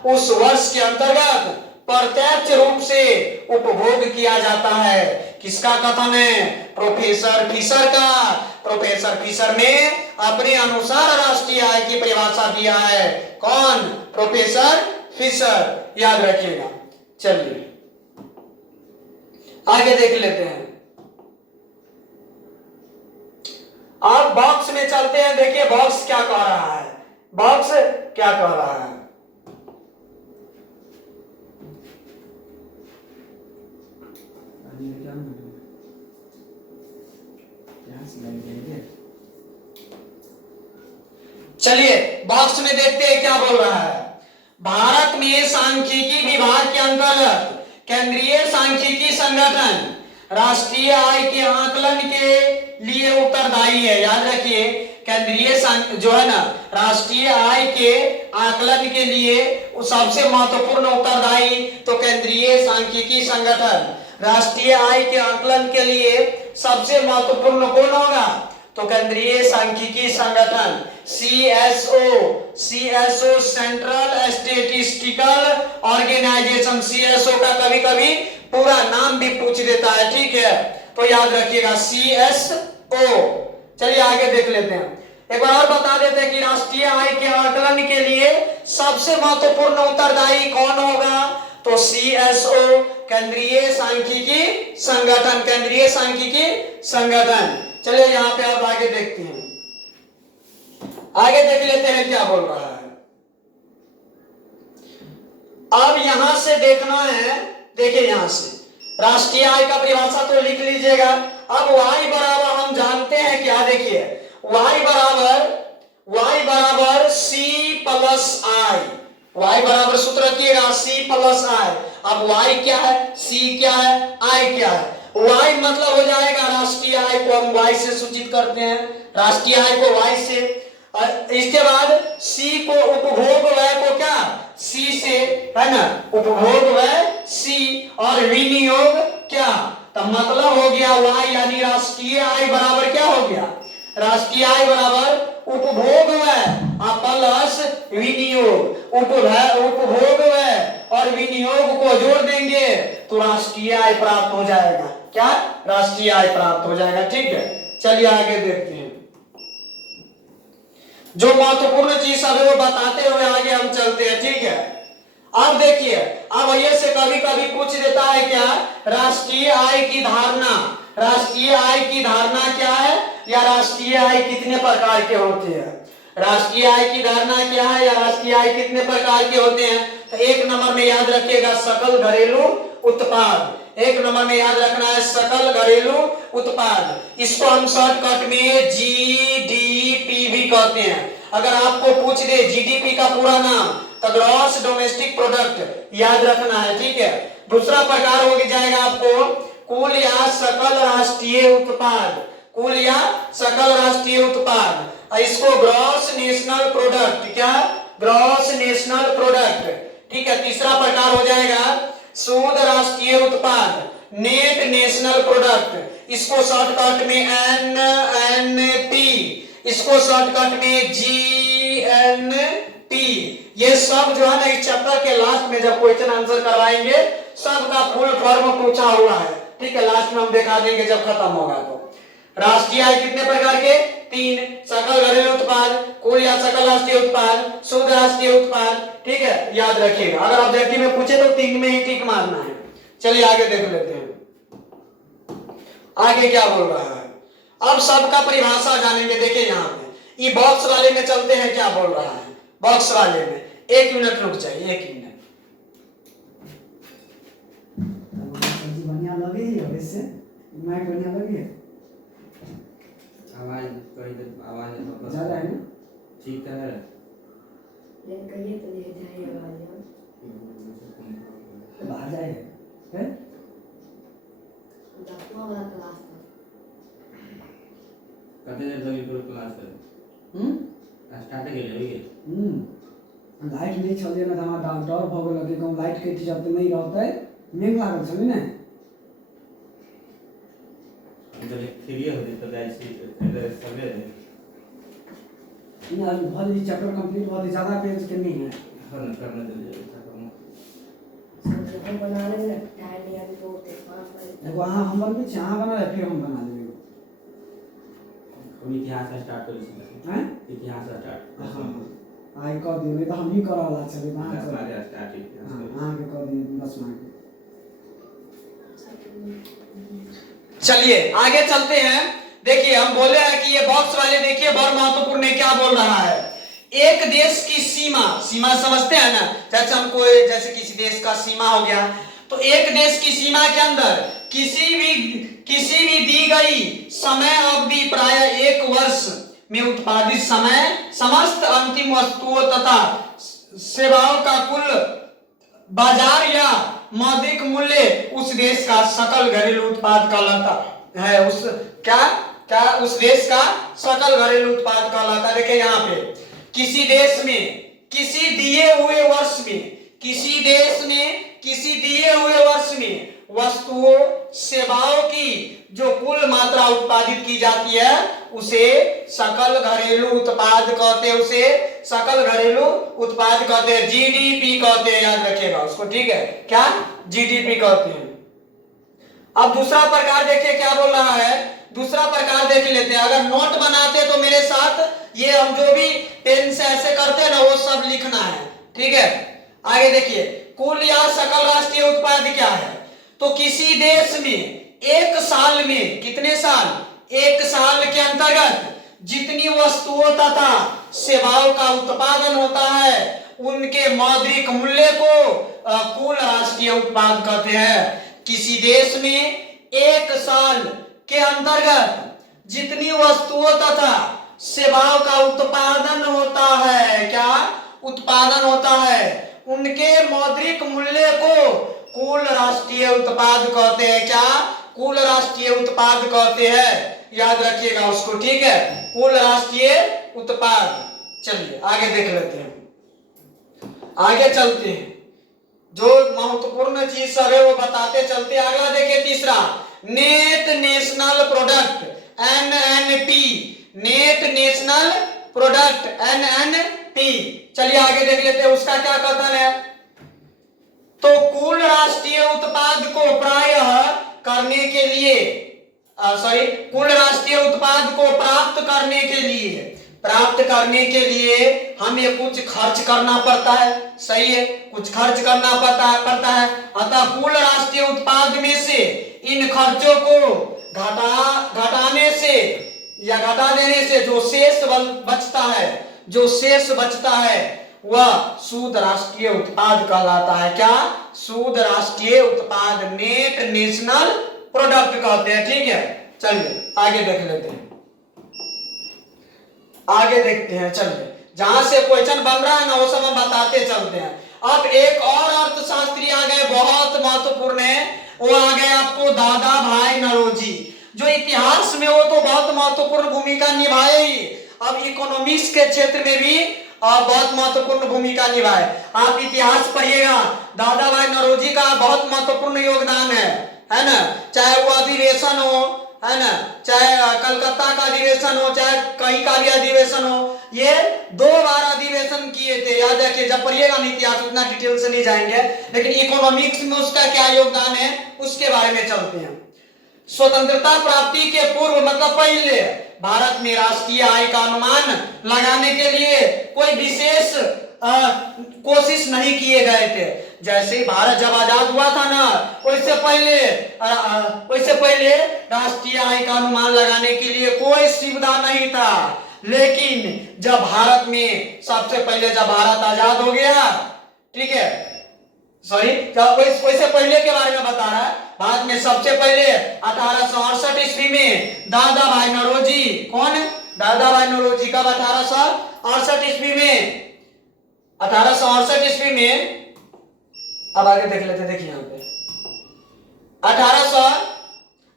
उस वर्ष के अंतर्गत प्रत्यक्ष रूप से उपभोग किया जाता है। किसका कथन है? प्रोफेसर फिशर का। प्रोफेसर फिशर ने अपने अनुसार राष्ट्रीय आय की परिभाषा दिया है। कौन? प्रोफेसर फिशर, याद रखिएगा। चलिए आगे देख लेते हैं। अब बॉक्स में चलते हैं। देखिए बॉक्स क्या कह रहा है। बॉक्स क्या कह रहा है? चलिए बॉक्स में देखते हैं क्या बोल रहा है। भारत में सांख्यिकी विभाग के अंतर्गत केंद्रीय सांख्यिकी संगठन राष्ट्रीय आय के आकलन के लिए उत्तरदायी है। याद रखिए केंद्रीय जो है ना राष्ट्रीय आय के आकलन के लिए सबसे महत्वपूर्ण उत्तरदायी तो केंद्रीय सांख्यिकी संगठन। राष्ट्रीय आय के आकलन के लिए सबसे महत्वपूर्ण कौन होगा? तो केंद्रीय सांख्यिकी संगठन CSO central statistical organisation. CSO का कभी कभी पूरा नाम भी पूछ देता है, ठीक है, तो याद रखिएगा सीएसओ। चलिए आगे देख लेते हैं। एक बार और बता देते हैं कि राष्ट्रीय आय के आकलन के लिए सबसे महत्वपूर्ण उत्तरदायी कौन होगा? तो सीएसओ केंद्रीय सांख्यिकी संगठन। केंद्रीय सांख्यिकी संगठन। चलिए यहाँ पे आप आगे देखते हैं। आगे देख लेते हैं क्या बोल रहा है। अब यहां से देखना है। देखिए यहां से राष्ट्रीय आय का परिभाषा तो लिख लीजिएगा। अब y बराबर हम जानते हैं क्या? देखिए y बराबर c प्लस आई। y बराबर सूत्र रखिएगा c प्लस आई। अब y क्या है, c क्या है, i क्या है? y मतलब हो जाएगा राष्ट्रीय आय को हम y से सूचित करते हैं, राष्ट्रीय आय को y से। इसके बाद c को उपभोग व्यय को क्या c से, है ना, उपभोग व्यय c और विनियोग क्या, तो मतलब हो गया y यानी राष्ट्रीय आय बराबर क्या हो गया? राष्ट्रीय आय बराबर उपभोग व्यय प्लस विनियोग। उपभोग व्यय और विनियोग को जोड़ देंगे तो राष्ट्रीय आय प्राप्त हो जाएगा। क्या? राष्ट्रीय आय प्राप्त हो जाएगा। ठीक है, चलिए आगे देखते हैं। जो महत्वपूर्ण चीज है वो बताते हुए आगे हम चलते हैं। ठीक है, अब देखिए, अब ये से कभी कभी पूछ देता है क्या? राष्ट्रीय आय की धारणा। राष्ट्रीय आय की धारणा क्या है, या राष्ट्रीय आय कितने प्रकार के होते हैं? राष्ट्रीय आय की धारणा क्या है, या राष्ट्रीय आय कितने प्रकार के होते हैं? तो एक नंबर में याद रखिएगा सकल घरेलू उत्पाद। एक नंबर में याद रखना है सकल घरेलू उत्पाद। इसको हम शॉर्टकट में जीडीपी भी कहते हैं। अगर आपको पूछ दे जीडीपी का पूरा नाम तो ग्रॉस डोमेस्टिक प्रोडक्ट याद रखना है। ठीक है, दूसरा प्रकार हो जाएगा आपको कुल या सकल राष्ट्रीय उत्पाद। कुल या सकल राष्ट्रीय उत्पाद। इसको ग्रॉस नेशनल प्रोडक्ट, क्या, ग्रॉस नेशनल प्रोडक्ट, ठीक है। तीसरा प्रकार हो जाएगा शुद्ध राष्ट्रीय उत्पाद, नेट नेशनल प्रोडक्ट। इसको शॉर्टकट में NNP, इसको शॉर्टकट में GNP। ये सब जो है ना इस चैप्टर के लास्ट में जब क्वेश्चन आंसर करवाएंगे सबका फुल फॉर्म पूछा हुआ है, ठीक है। लास्ट में हम दिखा देंगे जब खत्म होगा तो। राष्ट्रीय आय कितने प्रकार के, 3, सकल घरेलू उत्पाद, कुल या सकल राष्ट्रीय उत्पाद, शुद्ध राष्ट्रीय उत्पाद, ठीक है, याद रखिएगा। अगर ऑब्जेक्टिव में पूछे तो 3 में ही टिक मारना है। चलिए आगे देख लेते हैं आगे क्या बोल रहा है। अब सबका परिभाषा जानेंगे। देखिए यहाँ पे ये बॉक्स वाले में चलते हैं, क्या बोल रहा है बॉक्स वाले में। 1 मिनट रुक जाइए, 1 मिनट। बढ़िया लगे है वैसे, माइक बढ़िया लगे है, आवाज आवाज ज्यादा है ना, ठीक है। लेकिन कहिए तो ले जाइए आवाज बाहर जाए है दसवां वाला क्लास था। कते देर तक पूरा क्लास है स्टार्ट के लिए होई लाइट नहीं चले ना, हमारा डर भ गेल कि कम लाइट कटि जब नहीं रहते मेघ लागल छले ना। जब फ्री होती तो गाइस पहले सबे इन आज भल ई चैप्टर कंप्लीट बहुत ज्यादा पेज के नहीं है, हर करने दे सब बनाने में टाइम नहीं अभी बहुत है 5 बजे। एगो हां हम बन भी हां बना फिर हम बना देबे। हम इतिहास से स्टार्ट करी छी हैं इतिहास से स्टार्ट आई कर दियो नहीं तो हम ही कराला चले वहां से हमारे स्टार्ट इतिहास हां के कर दियो 10 मिनट। चलिए आगे चलते हैं। देखिए हम बोले हैं कि ये बॉक्स वाले देखिए बहुत महत्वपूर्ण है, क्या बोल रहा है। एक देश की सीमा, सीमा समझते हैं ना, जैसे हम कोई जैसे किसी देश का सीमा हो गया, तो एक देश की सीमा के अंदर किसी भी दी गई समय अवधि प्राय 1 वर्ष में उत्पादित समय समस्त अंतिम वस्तुओं तथा सेवाओं का कुल बाजार या मौद्रिक मूल्य उस देश का सकल घरेलू उत्पाद कहलाता है। उस क्या उस देश का सकल घरेलू उत्पाद कहलाता है। देखिए यहाँ पे किसी देश में किसी दिए हुए वर्ष में, किसी देश में किसी दिए हुए वर्ष में वस्तुओं सेवाओं की जो कुल मात्रा उत्पादित की जाती है उसे सकल घरेलू उत्पाद कहते हैं, उसे सकल घरेलू उत्पाद कहते हैं, जीडीपी कहते हैं, याद रखिएगा उसको, ठीक है, क्या जीडीपी कहते हैं। अब दूसरा प्रकार देखिए क्या बोल रहा है, दूसरा प्रकार देख लेते हैं। अगर नोट बनाते तो मेरे साथ ये हम जो भी पेन से ऐसे करते हैं ना वो सब लिखना है, ठीक है। आगे देखिए कुल या सकल राष्ट्रीय उत्पाद क्या है, तो किसी देश में एक साल में, कितने साल, 1 साल के अंतर्गत जितनी वस्तुओं तथा सेवाओं का उत्पादन होता है उनके मौद्रिक मूल्य को कुल राष्ट्रीय उत्पाद कहते हैं। किसी देश में 1 साल के अंतर्गत जितनी वस्तुओं तथा सेवाओं का उत्पादन होता है, क्या उत्पादन होता है, उनके मौद्रिक मूल्य को कुल राष्ट्रीय उत्पाद कहते हैं, क्या कुल राष्ट्रीय उत्पाद कहते हैं, याद रखिएगा उसको, ठीक है, कुल राष्ट्रीय उत्पाद। चलिए आगे देख लेते हैं, आगे चलते हैं, जो महत्वपूर्ण चीज सब है वो बताते चलते। अगला देखिए तीसरा, net national product, NNP, net national product, NNP। चलिए आगे देख लेते हैं उसका क्या कथन है। तो कुल राष्ट्रीय उत्पाद को प्रायः करने के लिए कुल राष्ट्रीय उत्पाद को प्राप्त करने के लिए हमें कुछ खर्च करना पड़ता है, सही है, कुछ खर्च करना पड़ता है। अतः कुल राष्ट्रीय उत्पाद में से इन खर्चों को घटाने से या घटा देने से जो शेष बचता है वह शुद्ध राष्ट्रीय उत्पाद कहलाता है, क्या शुद्ध राष्ट्रीय उत्पाद, नेट नेशनल प्रोडक्ट कहते हैं, ठीक है। चलिए आगे देख लेते हैं, आगे देखते हैं। चलिए जहां से क्वेश्चन बन रहा है ना वो सब हम बताते चलते हैं। अब एक और अर्थशास्त्री आ गए, बहुत महत्वपूर्ण है, वो आ गए आपको दादा भाई नौरोजी। जो इतिहास में वो तो बहुत महत्वपूर्ण भूमिका निभाए ही, अब इकोनॉमिक्स के क्षेत्र में भी बहुत महत्वपूर्ण भूमिका निभाए। आप इतिहास पढ़िएगा, दादा भाई नौरोजी का बहुत महत्वपूर्ण योगदान है ना। चाहे वो अधिवेशन हो, है ना, चाहे कलकत्ता का अधिवेशन हो, चाहे कहीं का भी अधिवेशन हो, ये 2 बार अधिवेशन किए थे। याद रखिए, जब पढ़िएगा नहीं इतिहास उतना डिटेल से नहीं जाएंगे, लेकिन इकोनॉमिक्स में उसका क्या योगदान है उसके बारे में चलते हैं। स्वतंत्रता प्राप्ति के पूर्व मतलब पहले भारत में राष्ट्रीय आय का अनुमान लगाने के लिए कोई विशेष कोशिश नहीं किए गए थे। जैसे ही भारत जब आजाद हुआ था ना, उससे पहले राष्ट्रीय आय का अनुमान लगाने के लिए कोई सुविधा नहीं था। लेकिन जब भारत में सबसे पहले जब भारत आजाद हो गया, ठीक है, सॉरी, वैसे पहले के बारे में बता रहा है। भारत में सबसे पहले 1868 ईस्वी में दादा भाई नौरोजी, कौन है दादा भाई नौरोजी, कब 1868 ईस्वी में, 1868 ईस्वी में, अब आगे देख लेते, देखिए यहाँ पे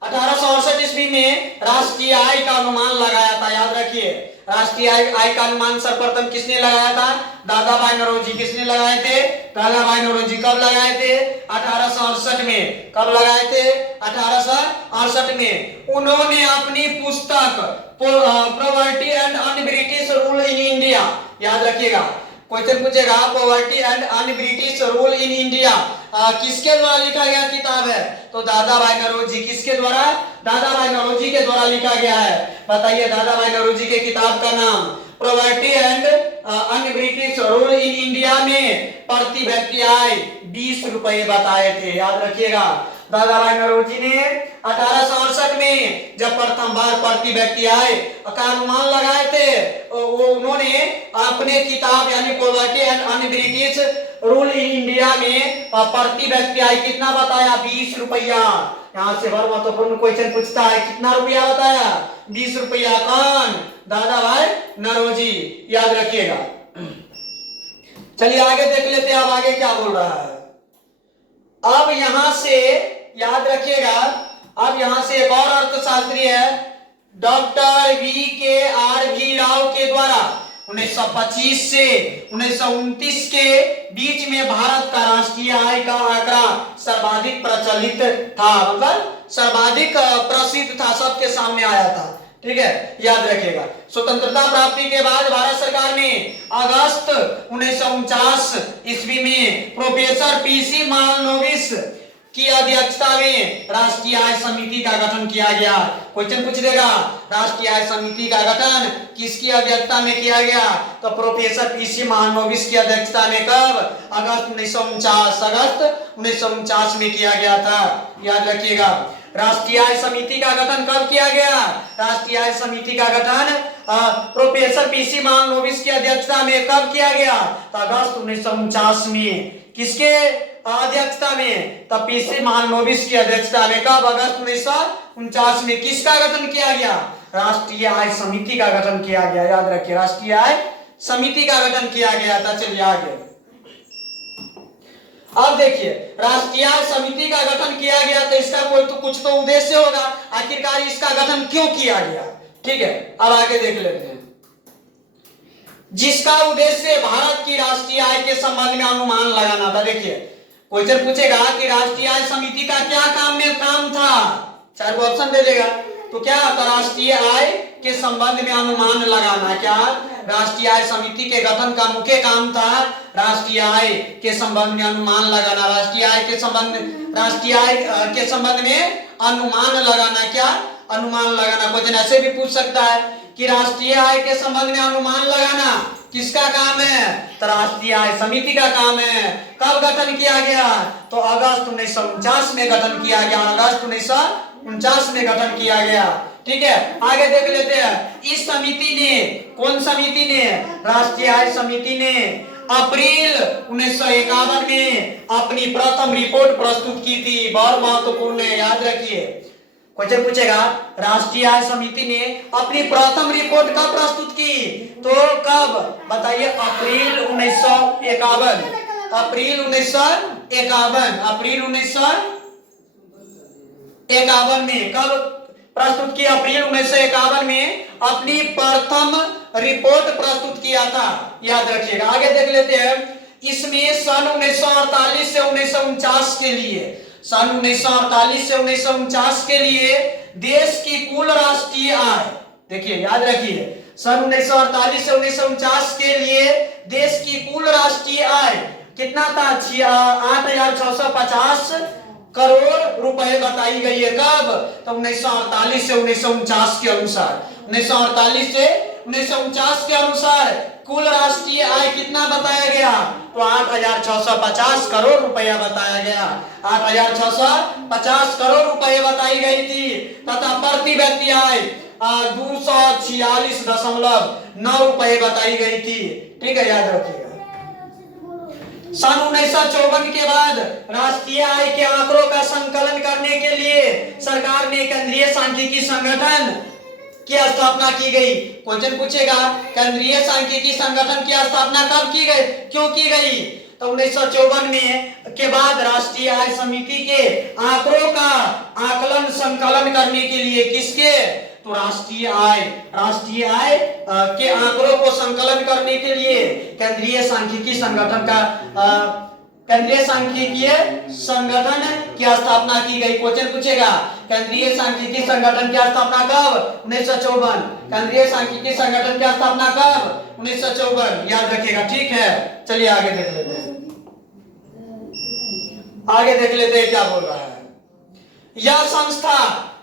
1868 ईस्वी में राष्ट्रीय आय का अनुमान लगाया था। याद रखिए, राष्ट्रीय आय का अनुमान सर्वप्रथम किसने लगाया था? दादा भाई नौरोजी। किसने लगाए थे? दादा भाई नौरोजी। कब लगाए थे? 1868 में। कब लगाए थे? 1868 में। उन्होंने अपनी पुस्तक poverty and un British rule in India, याद रखिएगा, क्वेश्चन पूछेगा, poverty and un British rule in India किसके द्वारा लिखा गया किताब है? तो दादा भाई नौरोजी। किसके द्वारा? दादा भाई नौरोजी के द्वारा लिखा गया है। बताइए दादा भाई नौरोजी के किताब का नाम। Poverty and un British rule in India में प्रति व्यक्ति आय 20 रुपए बताए थे। याद रखिएगा, दादा भाई नौरोजी ने 1868 में जब प्रथम बार प्रति व्यक्ति आय का अनुमान लगाए थे, वो उन्होंने अपने किताब यानी poverty and un British rule in India में प्रति व्यक्ति आय कितना बताया? 20 रुपया। यहाँ से बहुत महत्वपूर्ण क्वेश्चन पूछता है, कितना रुपया बताया? 20 रुपया। कौन? दादा भाई नौरोजी। याद रखिएगा। चलिए आगे देख लेते हैं, अब आगे क्या बोल रहा है। अब यहां से याद रखिएगा, अब यहां से एक और अर्थशास्त्री है, डॉक्टर V.K.R.V. राव के द्वारा 1925 से 1929 के बीच में भारत का राष्ट्रीय आय का आंकड़ा सर्वाधिक प्रचलित था, मतलब सर्वाधिक प्रसिद्ध था, सबके सामने आया था। ठीक है, याद रखिएगा। स्वतंत्रता प्राप्ति के बाद भारत सरकार ने अगस्त 1949 ईस्वी में प्रोफेसर पीसी महालनोबिस की अध्यक्षता में राष्ट्रीय आय समिति का गठन किया गया। क्वेश्चन पूछ देगा, राष्ट्रीय आय समिति का गठन किसकी अध्यक्षता में किया गया? तो प्रोफेसर पीसी महालनोबिस की अध्यक्षता में। कब? अगस्त 1949 में किया गया था। याद रखिएगा। राष्ट्रीय आय समिति का गठन कब किया गया? राष्ट्रीय आय समिति का गठन प्रोफेसर पीसी महालनोबिस की अध्यक्षता में कब किया गया? तो अगस्त 1949 में। किसके अध्यक्षता में? तब पीसी महालनोबिस की अध्यक्षता में। कब? अगस्त 1949 में। किसका गठन किया गया? राष्ट्रीय आय समिति का गठन किया गया। याद रखिए, राष्ट्रीय आय समिति का गठन किया गया था। चलिए आगे। अब देखिए, राष्ट्रीय आय समिति का गठन किया गया तो इसका कोई तो कुछ तो उद्देश्य होगा, आखिरकार इसका गठन क्यों किया गया? ठीक है, अब आगे देख लेते हैं। जिसका उद्देश्य भारत की राष्ट्रीय आय के संबंध में अनुमान लगाना था। देखिए, क्वेश्चन पूछेगा कि राष्ट्रीय आय समिति का क्या काम था? चार ऑप्शन दे देगा, तो क्या था? राष्ट्रीय आय के संबंध में अनुमान लगाना। क्या? राष्ट्रीय आय समिति के गठन का मुख्य काम था राष्ट्रीय आय के संबंध में अनुमान लगाना। राष्ट्रीय आय के संबंध में अनुमान लगाना। क्या? अनुमान लगाना। क्वेश्चन ऐसे भी पूछ सकता है कि राष्ट्रीय आय के संबंध में अनुमान लगाना किसका काम है? तो राष्ट्रीय आय समिति का काम है। कब गठन किया गया? तो अगस्त 1949 में गठन किया गया। अगस्त 1949 में गठन किया गया। ठीक है, आगे देख लेते हैं। इस समिति ने, कौन समिति ने? राष्ट्रीय आय समिति ने अप्रैल 1951 में अपनी प्रथम रिपोर्ट प्रस्तुत की थी। बहुत महत्वपूर्ण है, याद रखिए। क्वेश्चन पूछेगा, राष्ट्रीय आय समिति ने अपनी प्रथम रिपोर्ट कब प्रस्तुत की? तो कब? बताइए। अप्रैल 1951। अप्रैल 1951 में। कब प्रस्तुत किया, अप्रैल 1951 में अपनी प्रथम रिपोर्ट प्रस्तुत किया था, याद रखिएगा। आगे देख लेते हैं। इसमें सन 1948 से 1949 के लिए, सन 1948 से 1949 के लिए देश की कुल राष्ट्रीय आय, देखिए याद रखिए, सन 1948 से 1949 के लिए देश की कुल राष्ट्रीय आय कितना था? 8,650 करोड़ रुपए बताई गई है। कब? तो 1948 से 1949 के अनुसार, 1948 से 1949 के अनुसार कुल राष्ट्रीय आय कितना बताया गया? तो 8,650 करोड़ रुपया बताया गया, 8,650 करोड़ रुपए बताई गई थी। तथा प्रति व्यक्ति आय 246.9 रुपए बताई गई थी। ठीक है, याद रखिएगा। सन 1954 के बाद राष्ट्रीय आय के आंकड़ों का संकलन करने के लिए सरकार ने केंद्रीय सांख्यिकी संगठन की स्थापना की गई। क्वेश्चन पूछेगा, केंद्रीय सांख्यिकी संगठन की स्थापना कब की गई, क्यों की गई? तो 1954 में के बाद राष्ट्रीय आय समिति के आंकड़ों का आकलन संकलन करने के लिए, किसके? तो राष्ट्रीय आय के आंकड़ों को संकलन करने के लिए केंद्रीय सांख्यिकी संगठन केंद्रीय सांख्यिकीय संगठन की स्थापना की गई। क्वेश्चन पूछेगा, केंद्रीय सांख्यिकी संगठन की स्थापना कब? 1954। केंद्रीय सांख्यिकी संगठन की स्थापना कब? 1954, याद रखिएगा। ठीक है, चलिए आगे देख लेते हैं। आगे देख लेते हैं क्या बोल रहा है।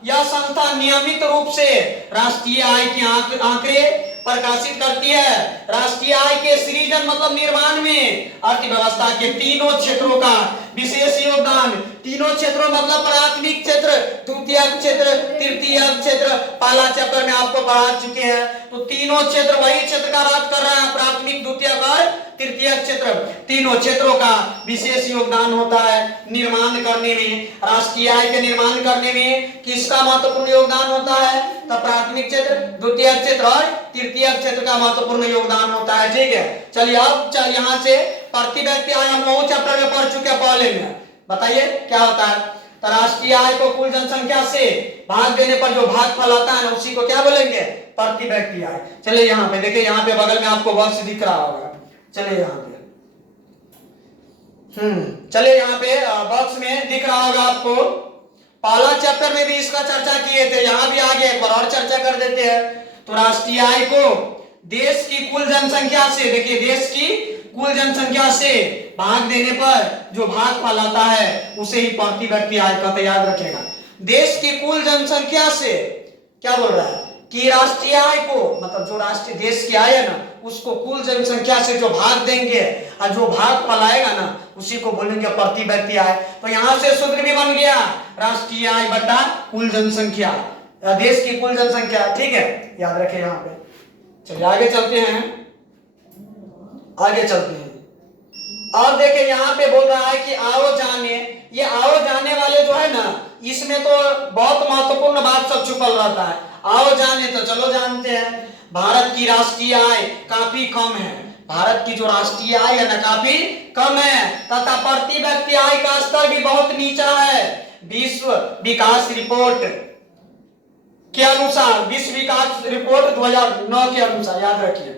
यह संस्था नियमित रूप से राष्ट्रीय आय के आंकड़े प्रकाशित करती है। राष्ट्रीय आय के सृजन मतलब निर्माण में अर्थव्यवस्था के तीनों क्षेत्रों का विशेष योगदान। तीनों क्षेत्रों मतलब प्राथमिक क्षेत्र, द्वितीयक क्षेत्र, तृतीयक क्षेत्र। पहला चैप्टर में आपको पढ़ा चुके हैं। तो तीनों क्षेत्र, वही क्षेत्र का बात कर रहा है, प्राथमिक, द्वितीयक और तृतीयक क्षेत्र। तीनों क्षेत्रों का विशेष योगदान होता है निर्माण करने में। राष्ट्रीय आय के निर्माण करने में किसका महत्वपूर्ण योगदान होता है? तो प्राथमिक क्षेत्र, द्वितीयक क्षेत्र और तृतीयक क्षेत्र का महत्वपूर्ण योगदान होता है। ठीक है, चलिए अब यहाँ से प्रति व्यक्ति आय हम वो चैप्टर में पढ़ चुके हैं पहले में। बताइए क्या होता है? तो राष्ट्रीय आय को कुल जनसंख्या से भाग देने पर जो भागफल आता है ना, उसी को क्या बोलेंगे? प्रति व्यक्ति आय। चलिए यहाँ पे देखिए, यहाँ पे बगल में आपको बॉक्स दिख रहा होगा। चलिए यहाँ पे चलिए यहाँ पे बॉक्स में दिख रहा होगा आपको। पहला चैप्टर में भी इसका चर्चा किए थे, यहाँ भी आगे एक बार और चर्चा कर देते हैं। तो राष्ट्रीय आय को देश की कुल जनसंख्या से, देखिए देश की कुल जनसंख्या से भाग देने पर जो भागफल आता है उसे ही प्रति व्यक्ति आय कहते, याद रखेगा। देश की कुल जनसंख्या से क्या बोल रहा है कि राष्ट्रीय आय को मतलब जो राष्ट्रीय देश की आय है ना, उसको कुल जनसंख्या से जो भाग देंगे और जो भागफल आएगा ना, उसी को बोलेंगे प्रति व्यक्ति आय। तो यहाँ से सूत्र भी बन गया, राष्ट्रीय आय बटा कुल जनसंख्या, देश की कुल जनसंख्या। ठीक है, याद रखें यहाँ पे। चलिए आगे चलते हैं, आगे चलते हैं। अब देखिए यहाँ पे बोल रहा है कि आओ जाने, ये आओ जाने वाले जो है ना, इसमें तो बहुत महत्वपूर्ण बात सब छुपल रहता है। आओ जाने तो चलो जानते हैं, भारत की राष्ट्रीय आय काफी कम है। भारत की जो राष्ट्रीय आय है ना, काफी कम है तथा प्रति व्यक्ति आय का स्तर भी बहुत नीचा है। विश्व विकास रिपोर्ट के अनुसार, विश्व विकास रिपोर्ट 2009 के अनुसार, याद रखिए,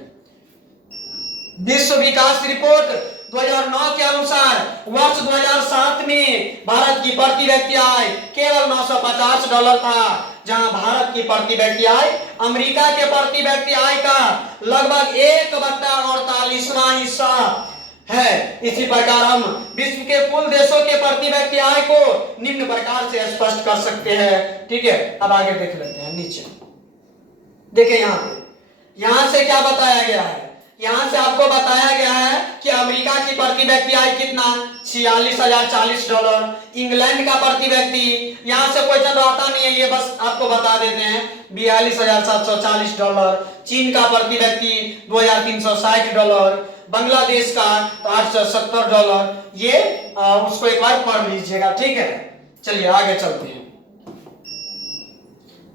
विश्व विकास रिपोर्ट 2009 के अनुसार वर्ष 2007 में भारत की प्रति व्यक्ति आय केवल $950 था, जहां भारत की प्रति व्यक्ति आय अमेरिका के प्रति व्यक्ति आय का लगभग 1/48वां हिस्सा है। इसी प्रकार हम विश्व के कुल देशों के प्रति व्यक्ति आय को निम्न प्रकार से स्पष्ट कर सकते हैं। ठीक है, अब आगे देख लेते हैं नीचे। देखिए यहाँ पे, यहाँ से क्या बताया गया है? यहाँ से आपको बताया गया है कि अमेरिका की प्रति व्यक्ति आय कितना? $46,040। इंग्लैंड का प्रति व्यक्ति, यहाँ से क्वेश्चन आता नहीं है, ये बस आपको बता देते हैं, $42,740। चीन का प्रति व्यक्ति $2,360। बांग्लादेश का $870। ये उसको एक बार पढ़ लीजिएगा। ठीक है, चलिए आगे चलते हैं।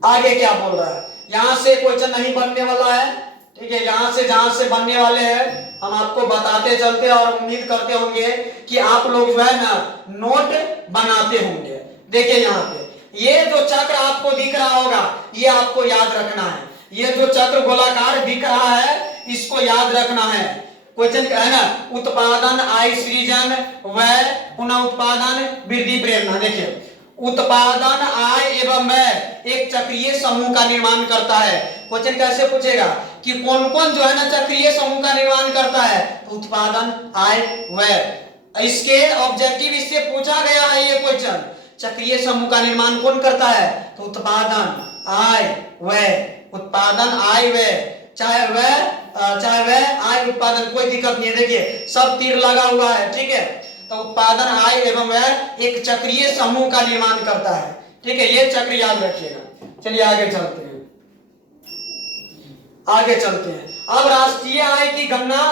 आगे क्या बोल रहा है? यहाँ से क्वेश्चन नहीं बनने वाला है। ठीक है, यहाँ से जहां से बनने वाले हैं हम आपको बताते चलते हैं और उम्मीद करते होंगे कि आप लोग जो है ना नोट बनाते होंगे। देखिए यहाँ पे ये जो चक्र आपको आपको दिख रहा होगा, ये आपको याद रखना है। ये जो चक्र गोलाकार दिख रहा है इसको याद रखना है। क्वेश्चन है ना, उत्पादन, आय सृजन, व्यय, पुनः उत्पादन, वृद्धि, प्रेरणा। देखिए उत्पादन, आय एवं व्यय एक चक्रीय समूह का निर्माण करता है। क्वेश्चन कैसे पूछेगा कि कौन कौन जो है ना चक्रीय समूह का निर्माण करता है, तो उत्पादन, आय, व्यय। इसके ऑब्जेक्टिव इससे पूछा गया है ये क्वेश्चन, चक्रीय समूह का निर्माण कौन करता है, तो उत्पादन, आय, व्यय। उत्पादन, आय, व्यय, चाहे वह आय उत्पादन, कोई दिक्कत नहीं है। देखिए सब तीर लगा हुआ है, ठीक है। तो उत्पादन, आय एवं व्यय एक चक्रीय समूह का निर्माण करता है, ठीक है। ये चक्र याद रखिएगा। चलिए आगे चलते हैं, आगे चलते हैं। अब राष्ट्रीय आय की गणना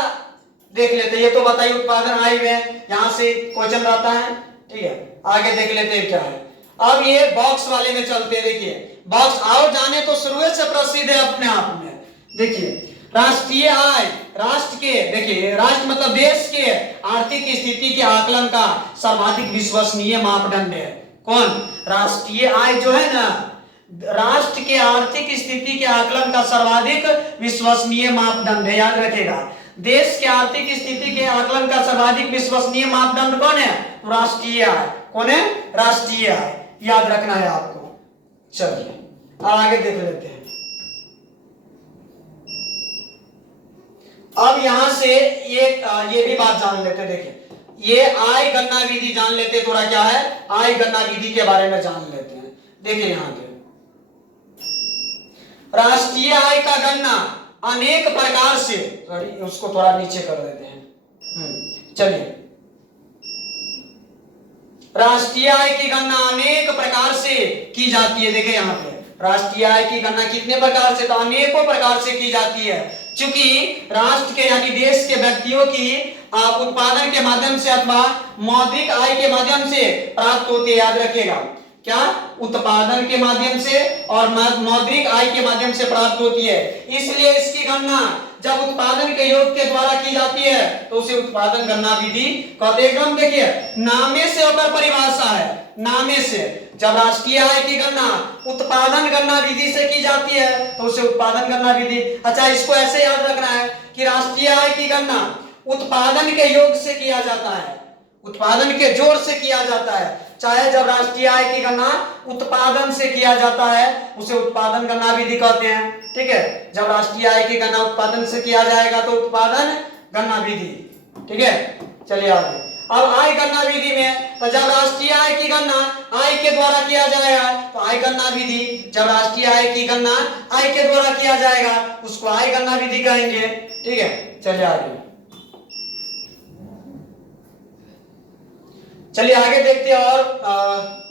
देख लेते हैं। ये तो बताइए उत्पादन, आय, व्यय, यहां से क्वेश्चन रहता है, ठीक है। आगे देख लेते हैं क्या है। अब ये बॉक्स वाले में चलते हैं। देखिए बॉक्स और जाने तो शुरू से प्रसिद्ध है अपने आप में। देखिए राष्ट्रीय आय, राष्ट्र के, देखिए राष्ट्र मतलब देश के आर्थिक स्थिति के आकलन का सर्वाधिक विश्वसनीय मापदंड है। कौन? राष्ट्रीय आय जो है ना, राष्ट्र के आर्थिक स्थिति के आकलन का सर्वाधिक विश्वसनीय मापदंड है, याद रखेगा। देश के आर्थिक स्थिति के आकलन का सर्वाधिक विश्वसनीय मापदंड कौन है? राष्ट्रीय आय। कौन है? राष्ट्रीय आय, याद रखना है आपको। चलिए अब आगे देख लेते हैं। अब यहां से ये भी बात जान लेते हैं। देखिए ये आय गणना विधि जान लेते, थोड़ा क्या है आय गणना विधि के बारे में जान लेते हैं। देखिए यहां पे राष्ट्रीय आय का गणना अनेक प्रकार से, सॉरी उसको थोड़ा नीचे कर देते हैं। चलिए राष्ट्रीय आय की गणना अनेक प्रकार से की जाती है। देखिए यहाँ पे राष्ट्रीय आय की गणना कितने प्रकार से, तो अनेकों प्रकार से की जाती है। क्योंकि राष्ट्र के यानी देश के व्यक्तियों की उत्पादन के माध्यम से अथवा मौद्रिक आय के माध्यम से प्राप्त होती है। याद रखिएगा क्या, उत्पादन के माध्यम से और मौद्रिक आय के माध्यम से प्राप्त होती है। इसलिए इसकी गणना जब उत्पादन के योग के द्वारा की जाती है तो उसे उत्पादन गणना विधि कहते हैं। एकदम देखिए नामे से होकर परिभाषा है, नामे से। जब राष्ट्रीय आय की गणना उत्पादन गणना विधि से की जाती है तो उसे उत्पादन गणना विधि। अच्छा इसको ऐसे याद रखना है कि राष्ट्रीय आय की गणना उत्पादन के योग से किया जाता है, उत्पादन के जोड़ से किया जाता है। चाहे जब राष्ट्रीय आय की गणना उत्पादन से किया जाता है उसे उत्पादन गणना विधि कहते हैं, ठीक है। जब राष्ट्रीय आय की गणना उत्पादन से किया जाएगा तो उत्पादन गणना विधि, ठीक है। चलिए आगे। अब आय गणना विधि में तो जब राष्ट्रीय आय की गणना आय के द्वारा किया जाएगा तो आय गणना विधि, जब राष्ट्रीय आय की गणना आय के द्वारा किया जाएगा उसको आय गणना विधि कहेंगे, ठीक है। चलिए आगे, चलिए आगे देखते हैं और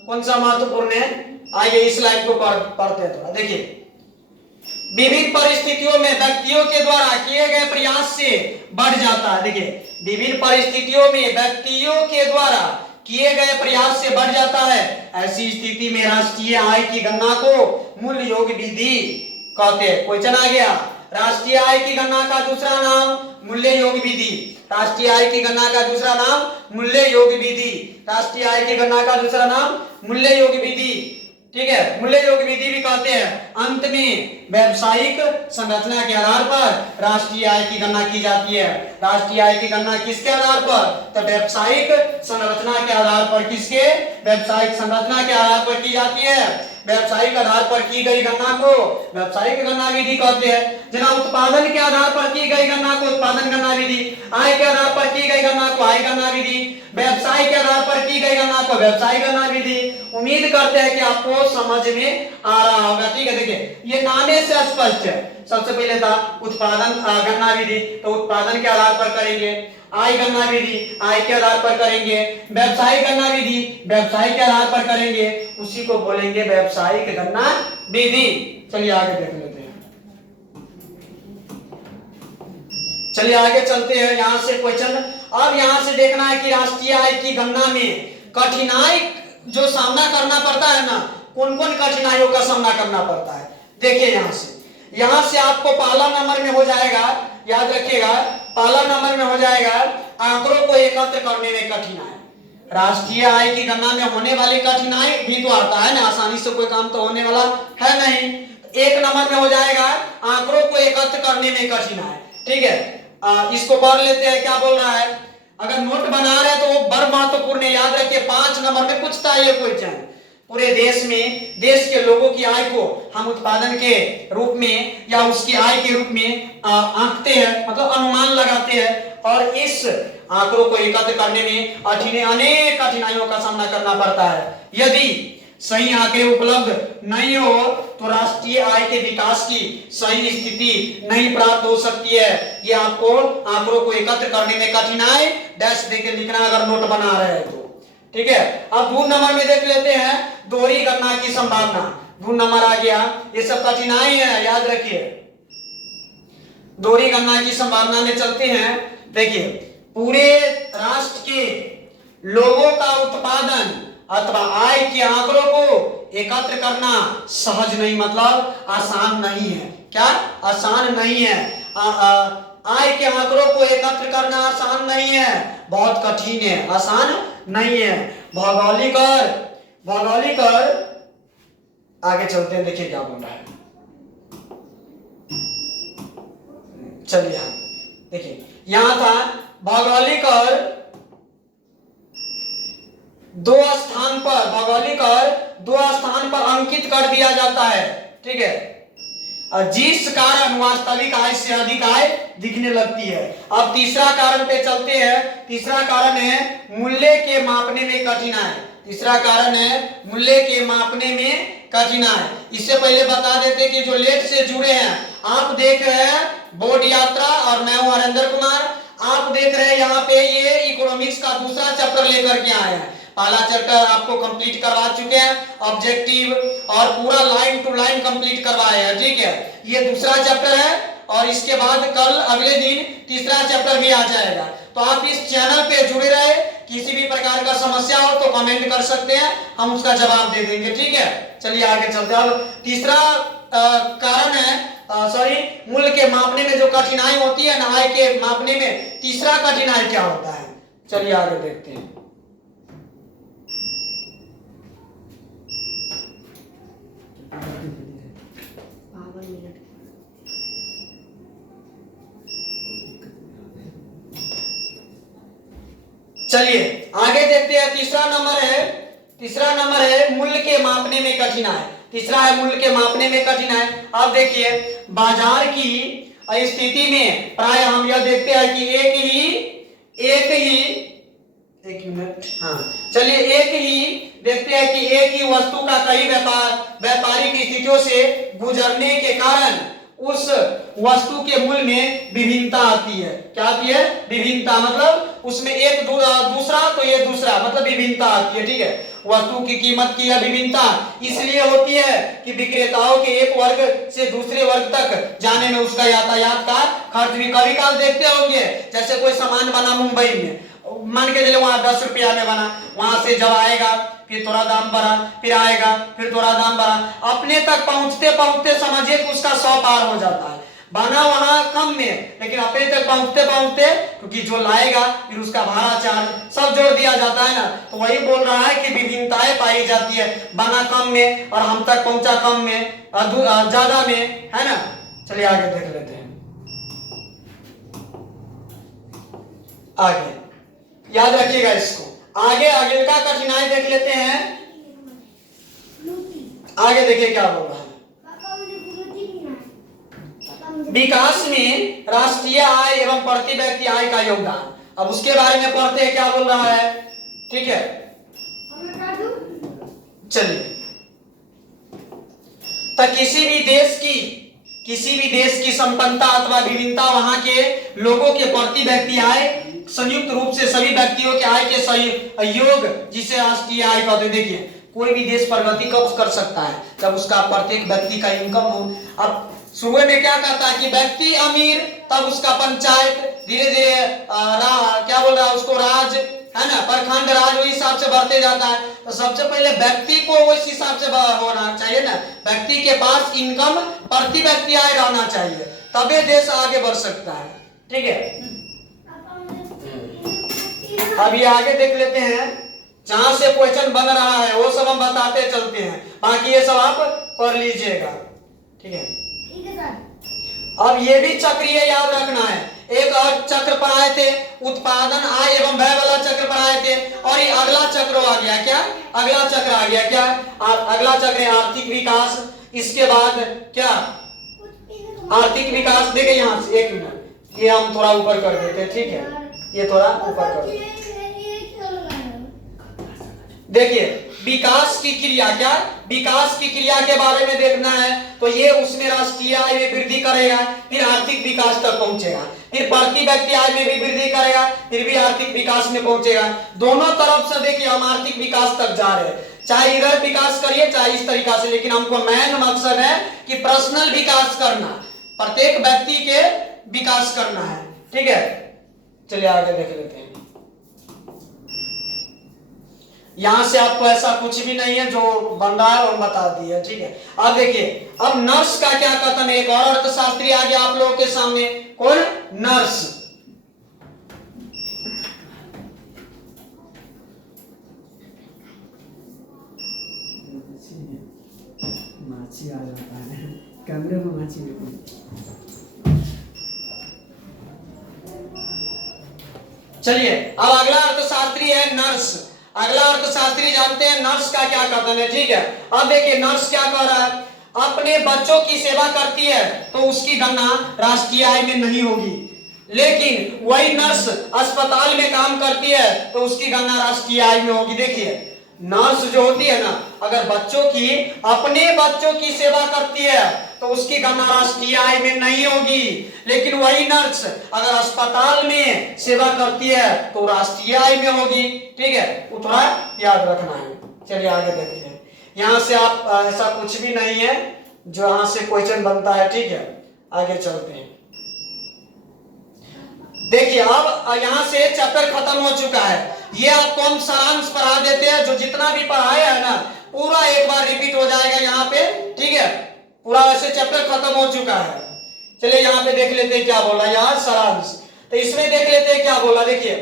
कौन सा महत्वपूर्ण है। आइए इस लाइन को पढ़ते हैं थोड़ा। देखिए विभिन्न परिस्थितियों में व्यक्तियों के द्वारा किए गए प्रयास से बढ़ जाता है। देखिए विभिन्न परिस्थितियों में व्यक्तियों के द्वारा किए गए प्रयास से बढ़ जाता है। ऐसी स्थिति में राष्ट्रीय आय की गणना को मूल्य योग विधि कहते हैं। क्वेश्चन आ गया, राष्ट्रीय आय की गणना का दूसरा नाम मूल्य योग विधि। राष्ट्रीय आय की गणना का दूसरा नाम मूल्य योग विधि। राष्ट्रीय आय की गणना का दूसरा नाम मूल्य योग विधि, ठीक है। मूल्य योग विधि भी कहते हैं। अंत में व्यावसायिक संरचना के आधार पर राष्ट्रीय आय की गणना की जाती है। राष्ट्रीय आय की गणना किसके आधार पर, तो व्यावसायिक संरचना के आधार पर। किसके? व्यावसायिक संरचना के आधार पर की जाती है। व्यावसायिक आधार पर की गई गणना को व्यावसायिक गणना विधि कहते हैं। जना उत्पादन के आधार पर की गई गणना को उत्पादन गणना विधि, आय के आधार पर की गई गणना को आय गणना विधि, व्यवसाय के आधार पर की गई गणना को व्यवसाय गणना विधि। उम्मीद करते हैं कि आपको समझ में आ रहा होगा, ठीक है। देखिए ये नामे से स्पष्ट है। सबसे पहले था उत्पादन गणना विधि, तो उत्पादन के आधार पर करेंगे। आय गणना विधि, आय के आधार पर करेंगे। व्यवसाय गणना विधि, व्यवसाय के आधार पर करेंगे, उसी को बोलेंगे व्यवसायिक गणना विधि। चलिए आगे देख लेते हैं। चलिए आगे चलते हैं यहां से क्वेश्चन। अब यहां से देखना है कि राष्ट्रीय आय की गणना में कठिनाई जो सामना करना पड़ता है ना, कौन कौन कठिनाइयों का सामना करना पड़ता है। देखिए यहां से आपको पहला नंबर में हो जाएगा, याद रखिएगा पहला नंबर में हो जाएगा आंकड़ों को एकत्र करने में कठिनाई। राष्ट्रीय आय की गणना में होने वाली कठिनाई भी तो आता है ना, आसानी से कोई काम तो होने वाला है नहीं। एक नंबर में हो जाएगा आंकड़ों को एकत्र करने में कठिनाई। ठीक है, इसको पढ़ लेते हैं क्या बोल रहा है। अगर नोट बना रहे तो वो बड़ महत्वपूर्ण है, याद रखिए। 5 नंबर में पूछता है ये क्वेश्चन। पूरे देश में देश के लोगों की आय को हम उत्पादन के रूप में या उसकी आय के रूप में आंकते हैं, मतलब अनुमान लगाते हैं, और इस आंकड़ों को एकत्र करने में अनेक कठिनाइयों का सामना करना पड़ता है। यदि सही आंकड़े उपलब्ध नहीं हो तो राष्ट्रीय आय के विकास की सही स्थिति नहीं प्राप्त हो सकती है। ये आपको आंकड़ों को एकत्र करने में कठिनाई डैश देकर लिखना अगर नोट बना रहे हैं तो। ठीक है, अब 2 नंबर में देख लेते हैं दोहरी गणना की संभावना। 2 नंबर आ गया, ये सब कठिनाई है, याद रखिए। दोहरी गणना की संभावना में चलते हैं। देखिए, पूरे राष्ट्र के लोगों का उत्पादन अथवा आय के आंकड़ों को एकत्र करना सहज नहीं, मतलब आसान नहीं है। क्या आसान नहीं है? आय के आंकड़ों को एकत्र करना आसान नहीं है, बहुत कठिन है, आसान नहीं है। भौगोलिक और आगे चलते हैं, देखिए क्या बोल रहा है। चलिए देखिए, यहां था भौगोलिक और दो स्थान पर अंकित कर दिया जाता है। ठीक है, जिस कारण वास्तविक आय से अधिक आय दिखने लगती है। अब तीसरा कारण पे चलते हैं। तीसरा कारण है मूल्य के मापने में कठिनाई। तीसरा कारण है मूल्य के मापने में कठिनाई। इससे पहले बता देते कि जो लेट से जुड़े हैं, आप देख रहे हैं बोर्ड यात्रा और मैं हूं हरेंद्र कुमार। आप देख रहे हैं यहाँ पे ये इकोनॉमिक्स का दूसरा चैप्टर लेकर के आए हैं। पहला चैप्टर आपको कंप्लीट करवा चुके हैं, ऑब्जेक्टिव और पूरा लाइन टू लाइन कंप्लीट करवाए हैं। ठीक है, ये दूसरा चैप्टर है और इसके बाद कल अगले दिन तीसरा चैप्टर भी आ जाएगा। तो आप इस चैनल पे जुड़े रहे, किसी भी प्रकार का समस्या हो तो कमेंट कर सकते हैं, हम उसका जवाब दे देंगे। ठीक है, चलिए आगे चलते हैं। अब तीसरा कारण है मूल्य के मापने में जो कठिनाई होती है ना, आय के मापने में तीसरा कठिनाई क्या होता है, चलिए आगे देखते हैं। चलिए आगे देखते हैं। तीसरा नंबर है मूल्य के मापने में कठिनाई। तीसरा है मूल्य के मापने में कठिनाई। अब देखिए, बाजार की स्थिति में प्राय हम यह देखते हैं कि एक ही देखते हैं कि एक ही वस्तु का कई व्यापारिक स्थितियों से गुजरने के कारण उस वस्तु के मूल्य में विभिन्नता आती है। क्या आती है? विभिन्नता, मतलब उसमें एक दूसरा तो ये दूसरा, मतलब विभिन्नता आती है। ठीक है, वस्तु की कीमत की यह विभिन्नता इसलिए होती है कि विक्रेताओं के एक वर्ग से दूसरे वर्ग तक जाने में उसका यातायात का खर्च भी कभी काल देखते होंगे। जैसे कोई सामान बना मुंबई में, मान के चले वहां 10 रुपया में बना, वहां से जब आएगा फिर थोड़ा दाम बढ़ा, फिर आएगा फिर थोड़ा दाम बढ़ा, अपने तक पहुंचते पहुंचते समझिए कि उसका 100 पार हो जाता है। बना वहां कम में, लेकिन अपने तक पहुंचते पहुंचते क्योंकि जो लाएगा फिर उसका भाड़ा चार्ज सब जोड़ दिया जाता है ना। तो वही बोल रहा है कि विभिन्नताएं पाई जाती है, बना कम में और हम तक पहुंचा कम में, ज्यादा में, है ना। चलिए आगे देख लेते हैं। आगे याद रखिएगा इसको। आगे का कठिनाई देख लेते हैं। आगे देखिए क्या बोल रहा है। विकास में राष्ट्रीय आय एवं प्रति व्यक्ति आय का योगदान। अब उसके बारे में पढ़ते हैं क्या बोल रहा है। ठीक है, चलिए। तो किसी भी देश की संपन्नता अथवा विभिन्नता वहां के लोगों के प्रति व्यक्ति आय संयुक्त रूप से सभी व्यक्तियों के आय के सहयोग, जिसे राष्ट्रीय आय कहते हैं। देखिए, कोई भी देश प्रगति कब कर सकता है? जब उसका प्रत्येक व्यक्ति का इनकम हो। अब शुरू में क्या कहता है कि व्यक्ति अमीर, तब उसका पंचायत धीरे धीरे क्या बोल रहा है उसको राज, है ना, प्रखंड राज, वही हिसाब से बढ़ते जाता है। तो सबसे पहले व्यक्ति को उस हिसाब से होना चाहिए ना, व्यक्ति के पास इनकम प्रति व्यक्ति आय रहना चाहिए, तभी देश आगे बढ़ सकता है। ठीक है, अभी आगे देख लेते हैं। जहां से क्वेश्चन बन रहा है वो सब हम बताते चलते हैं, बाकी ये सब आप कर लीजिएगा, ठीक है। ठीक है सर। अब ये भी चक्रीय याद रखना है। एक और चक्र पढ़ाए थे, उत्पादन आय एवं व्यय वाला चक्र पढ़ाए थे, और ये अगला चक्र आ गया क्या, अगला चक्र आ गया क्या, अगला चक्र है आर्थिक विकास। इसके बाद क्या, आर्थिक विकास। देखिए यहाँ से एक मिनट, ये हम थोड़ा ऊपर कर देते हैं, ठीक है, ये थोड़ा ऊपर कर देते हैं। देखिए विकास की क्रिया, क्या विकास की क्रिया के बारे में देखना है, तो ये उसमें राष्ट्रीय आय में वृद्धि करेगा, फिर आर्थिक विकास तक पहुंचेगा, फिर प्रति व्यक्ति आय में भी वृद्धि करेगा, फिर भी आर्थिक विकास में पहुंचेगा। दोनों तरफ से देखिए हम आर्थिक विकास तक जा रहे हैं, चाहे इधर विकास करिए चाहे इस तरीका से, लेकिन हमको मेन मकसद है कि पर्सनल विकास करना, प्रत्येक व्यक्ति के विकास करना है, ठीक है। चलिए आगे देख लेते हैं। यहां से आपको ऐसा कुछ भी नहीं है, जो बन रहा है वो बता दिया, ठीक है। अब देखिए, अब नर्स का क्या कथन है, एक और अर्थशास्त्री आ गया आप लोगों के सामने, कौन, नर्स। माछी आ जाता है कैमरे में, माछी देखो। चलिए अब अगला अर्थशास्त्री है नर्स। अगला अर्थशास्त्री जानते हैं नर्स का क्या कथन है, ठीक है। अब देखिए नर्स क्या कह रहा है, अपने बच्चों की सेवा करती है तो उसकी गणना राष्ट्रीय आय में नहीं होगी, लेकिन वही नर्स अस्पताल में काम करती है तो उसकी गणना राष्ट्रीय आय में होगी। देखिए नर्स जो होती है ना, अगर बच्चों की, अपने बच्चों की सेवा करती है तो उसकी गणना राष्ट्रीय आय में नहीं होगी, लेकिन वही नर्स अगर अस्पताल में सेवा करती है तो राष्ट्रीय आय में होगी, ठीक है। वो थोड़ा याद रखना है। चलिए आगे देखते हैं। यहां से आप ऐसा कुछ भी नहीं है जो यहां से क्वेश्चन बनता है, ठीक है। आगे चलते हैं। देखिए अब यहां से चैप्टर खत्म हो चुका है, ये आपको हम सारांश पढ़ा देते हैं, जो जितना भी पढ़ाया है ना पूरा एक बार रिपीट हो जाएगा यहाँ पे, ठीक है। पूरा वैसे चैप्टर खत्म हो चुका है। चलिए यहाँ पे देख लेते हैं क्या बोला, यहाँ सारांश, तो इसमें देख लेते हैं क्या बोला। देखिए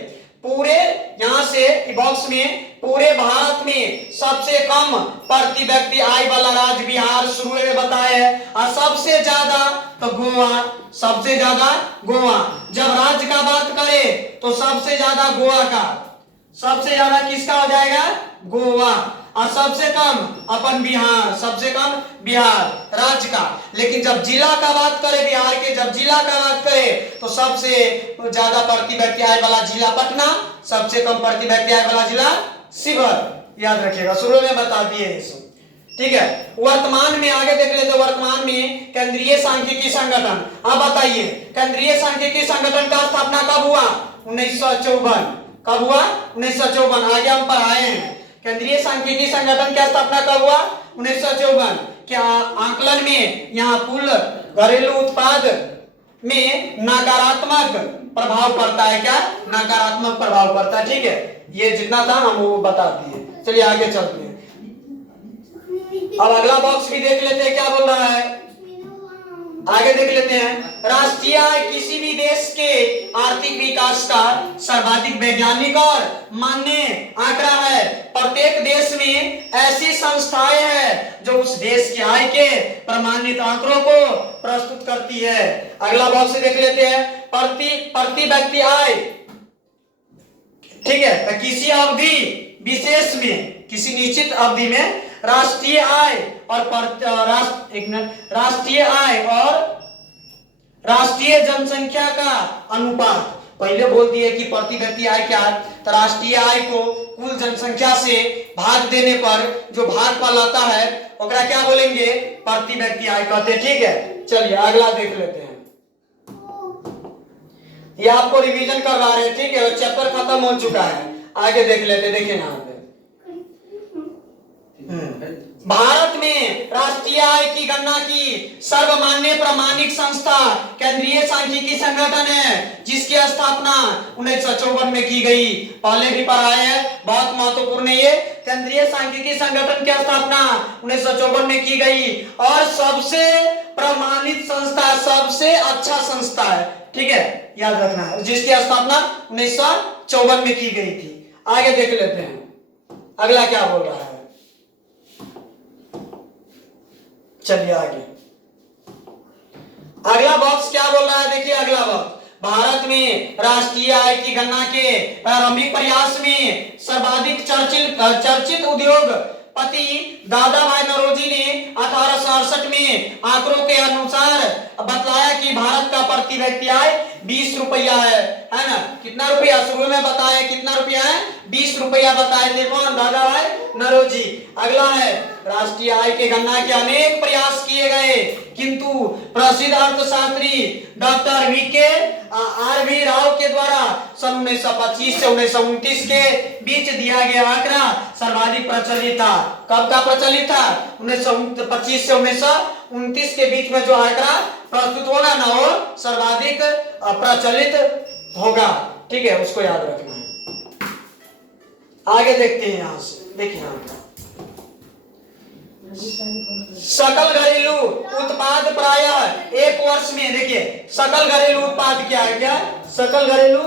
पूरे यहाँ से बॉक्स में, पूरे भारत में सबसे कम प्रति व्यक्ति आय वाला राज्य बिहार शुरू में बताया है, और सबसे ज्यादा तो गोवा, सबसे ज्यादा गोवा। जब राज्य का बात करें तो सबसे ज्यादा गोवा का, सबसे ज्यादा किसका हो जाएगा, गोवा, और सबसे कम अपन बिहार, सबसे कम बिहार राज्य का। लेकिन जब जिला का बात करें, बिहार के जब जिला का बात करें तो सबसे ज्यादा प्रति व्यक्ति आय वाला जिला पटना, सबसे कम प्रति व्यक्ति आय वाला जिला शिवहर। याद रखिएगा, शुरू में बता दिए इसे, ठीक है। वर्तमान में आगे देख लेते, वर्तमान में केंद्रीय सांख्यिकी संगठन। अब बताइए केंद्रीय सांख्यिकी संगठन का स्थापना कब हुआ, 1954। कब हुआ, 1954। आगे हम पढ़ाए हैं केंद्रीय सांख्यिकी संगठन की स्थापना कब हुआ, 1954। क्या आकलन में यहाँ कुल घरेलू उत्पाद में नकारात्मक प्रभाव पड़ता है, क्या नकारात्मक प्रभाव पड़ता है, ठीक है। ये जितना था हम वो बता दिए। चलिए आगे चलते हैं। अब अगला बॉक्स भी देख लेते हैं क्या बोल रहा है, आगे देख लेते हैं। राष्ट्रीय आय किसी भी देश के आर्थिक विकास का सर्वाधिक वैज्ञानिक और मान्य आंकड़ा है। प्रत्येक देश में ऐसी संस्थाएं हैं जो उस देश की आय के प्रमाणित आंकड़ों को प्रस्तुत करती है। अगला बॉक्स देख लेते हैं, प्रति व्यक्ति आय, ठीक है। तो किसी अवधि विशेष में, किसी निश्चित अवधि में राष्ट्रीय आय और राष्ट्रीय आय और राष्ट्रीय जनसंख्या का अनुपात। पहले बोल दिए कि प्रति व्यक्ति आय क्या है, तो राष्ट्रीय आय को कुल जनसंख्या से भाग देने पर जो भाग पाल आता है ओकरा क्या बोलेंगे, प्रति व्यक्ति आय कहते हैं, ठीक है। चलिए अगला देख लेते हैं। ये आपको रिवीजन करवा रहे हैं, ठीक है, चैप्टर खत्म हो चुका है। आगे देख लेते, देखिए ना भारत में राष्ट्रीय आय की गणना की सर्वमान्य प्रमाणिक संस्था केंद्रीय सांख्यिकी संगठन है, जिसकी स्थापना 1954 में की गई। पहले भी पढ़ाए हैं, बहुत महत्वपूर्ण है ये। केंद्रीय सांख्यिकी संगठन की स्थापना 1954 में की गई और सबसे प्रमाणित संस्था, सबसे अच्छा संस्था है, ठीक है, याद रखना है, जिसकी स्थापना 1954 में की गई थी। आगे देख लेते हैं। अगला क्या बोल रहा है, चलिए आगे। अगला बॉक्स क्या बोल रहा है, देखिए अगला बॉक्स, भारत में राष्ट्रीय आय की गणना के प्रारंभिक प्रयास में सर्वाधिक चर्चित उद्योगपति दादा भाई नौरोजी ने 1868 में आंकड़ों के अनुसार बतलाया कि भारत का प्रति व्यक्ति आय 20 रुपया है ना। कितना रुपया शुरू में बताया, कितना रुपया है, 20 रुपया बताए थे कौन, दादा भाई नौरोजी। अगला है, राष्ट्रीय आय के गणना के अनेक प्रयास किए गए किंतु प्रसिद्ध अर्थशास्त्री डॉक्टर वी राव के द्वारा सन 1925 से 1929 के बीच दिया गया आंकड़ा सर्वाधिक प्रचलित था। कब का प्रचलित था, 1925 से 1929 के बीच में जो आंकड़ा प्रस्तुत होगा ना वो सर्वाधिक प्रचलित होगा, ठीक है, उसको याद रखना है। आगे देखते हैं, यहां से देखिए यहाँ सकल घरेलू उत्पाद प्रायः एक वर्ष में, देखिए सकल घरेलू उत्पाद क्या है, क्या सकल घरेलू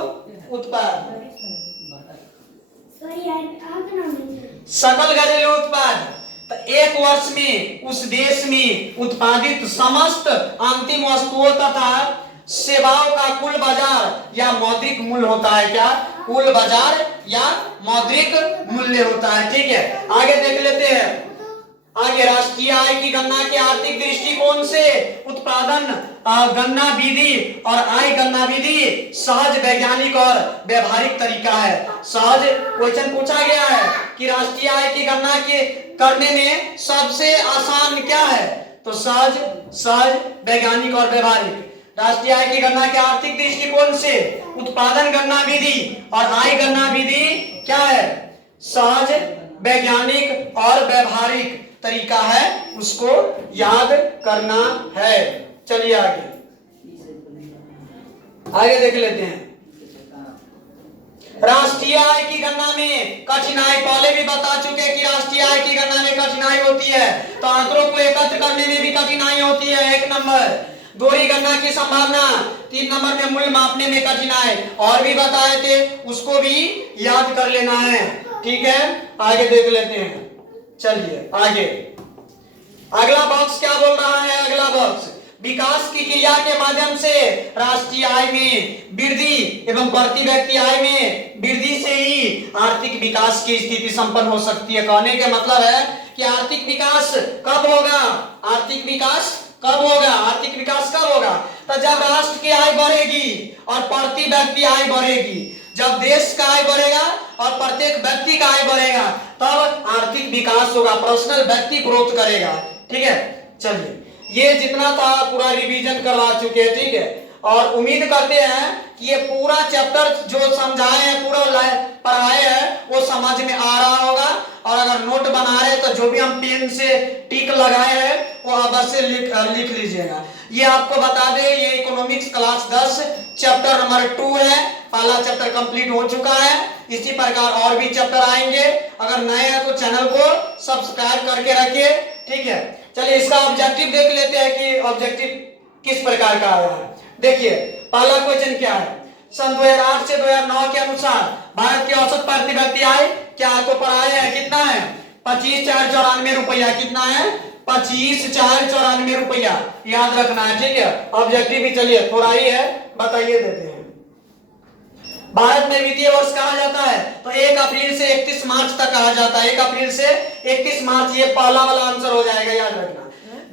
उत्पाद, सकल घरेलू उत्पाद तो एक वर्ष में उस देश में उत्पादित समस्त अंतिम वस्तुओं तथा सेवाओं का कुल बाजार या मौद्रिक मूल्य होता है, क्या कुल बाजार या मौद्रिक मूल्य होता है, ठीक है। आगे देख लेते हैं, आगे राष्ट्रीय आय की गणना के आर्थिक दृष्टिकोण से उत्पादन गणना विधि और आय गणना विधि सहज, वैज्ञानिक और व्यवहारिक तरीका है। सहज क्वेश्चन पूछा गया है कि राष्ट्रीय आय की गणना के करने में सबसे आसान क्या है, तो सहज, वैज्ञानिक और व्यवहारिक। राष्ट्रीय आय की गणना के आर्थिक दृष्टिकोण से उत्पादन गणना विधि और आय गणना विधि क्या है, सहज, वैज्ञानिक और व्यवहारिक तरीका है, उसको याद करना है। चलिए आगे देख लेते हैं। राष्ट्रीय आय की गणना में कठिनाई, पहले भी बता चुके कि राष्ट्रीय आय की गणना में कठिनाई होती है, तो आंकड़ों को एकत्र करने में भी कठिनाई होती है। 1 नंबर दोहरी गणना की संभावना, 3 नंबर में मूल्य मापने में कठिनाई, और भी बताए थे, उसको भी याद कर लेना है, ठीक है। आगे देख लेते हैं, चलिए आगे। अगला बॉक्स क्या बोल रहा है, अगला बॉक्स, विकास की क्रिया के माध्यम से राष्ट्रीय आय में वृद्धि एवं प्रति व्यक्ति आय में वृद्धि से ही आर्थिक विकास की स्थिति संपन्न हो सकती है। कहने के मतलब है कि आर्थिक विकास कब होगा, आर्थिक विकास कब होगा, आर्थिक विकास कब होगा, तो जब राष्ट्र की आय बढ़ेगी और प्रति व्यक्ति आय बढ़ेगी। जब देश का आय बढ़ेगा और प्रत्येक व्यक्ति का आय बढ़ेगा तब आर्थिक विकास होगा, पर्सनल व्यक्ति ग्रोथ करेगा, ठीक है। चलिए ये जितना था पूरा रिवीजन करवा चुके हैं, ठीक है, और उम्मीद करते हैं कि ये पूरा चैप्टर जो समझाए हैं, पूरा पढ़ाए हैं, वो समझ में आ रहा होगा। और अगर नोट बना रहे तो जो भी हम पेन से टिक लगाए हैं वो अवश्य लिख लीजिएगा। ये आपको बता दें, ये इकोनॉमिक्स क्लास 10 चैप्टर नंबर 2 है, पहला चैप्टर कंप्लीट हो चुका है। इसी प्रकार और भी चैप्टर आएंगे। अगर नए हैं तो चैनल को सब्सक्राइब करके रखिए, ठीक है। चलिए इसका ऑब्जेक्टिव देख लेते हैं कि ऑब्जेक्टिव किस प्रकार का आया है। देखिए पहला क्वेश्चन क्या है, सन 2008 से 2009 के अनुसार भारत की औसत प्रति व्यक्ति आय क्या आपको पढ़ाया है, कितना है, 25,494 रुपया, कितना है, 25,494 रुपया, याद रखना है, ठीक है। ऑब्जेक्टिव भी चलिए थोड़ा ही है, बताइए देते हैं। भारत में वित्तीय वर्ष कहा जाता है तो 1 अप्रैल से 31 मार्च तक कहा जाता है, 1 अप्रैल से 31 मार्च, ये पहला वाला आंसर हो जाएगा, याद रखना।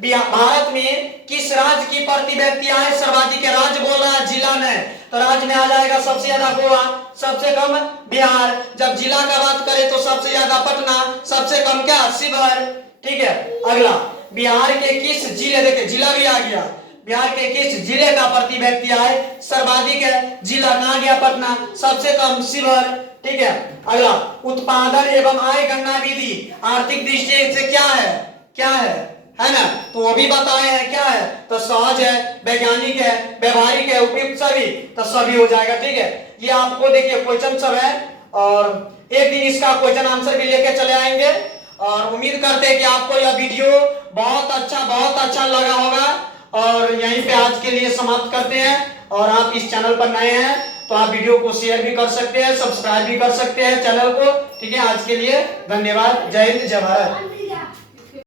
भारत में किस राज्य की प्रति व्यक्ति आय सर्वाधिक है, राज्य बोल रहा है, जिला नहीं, तो राज्य में आ जाएगा सबसे ज्यादा गोवा, सबसे कम बिहार। जब जिला का बात करें तो सबसे ज्यादा पटना, सबसे कम क्या, शिवहर, ठीक है। अगला, बिहार के किस जिले, देखिए जिला भी आ गया, बिहार के किस जिले का प्रति व्यक्ति आय सर्वाधिक है, जिला कहाँ गया, पटना, सबसे कम शिवहर, ठीक है। अगला, उत्पादन एवं आय गणना विधि आर्थिक दृष्टि से क्या है ना, तो वो भी बताए हैं क्या है, तो सहज है, वैज्ञानिक है, व्यवहारिक है, उपयुक्त सभी, तो सभी हो जाएगा, ठीक है। ये आपको देखिए क्वेश्चन सब है और एक दिन इसका क्वेश्चन आंसर भी लेके चले आएंगे। और उम्मीद करते हैं कि आपको यह वीडियो बहुत अच्छा लगा होगा। और यहीं पे आज के लिए समाप्त करते हैं। और आप इस चैनल पर नए हैं तो आप वीडियो को शेयर भी कर सकते हैं, सब्सक्राइब भी कर सकते हैं चैनल को। ठीक है, आज के लिए धन्यवाद। जय हिंद, जय भारत।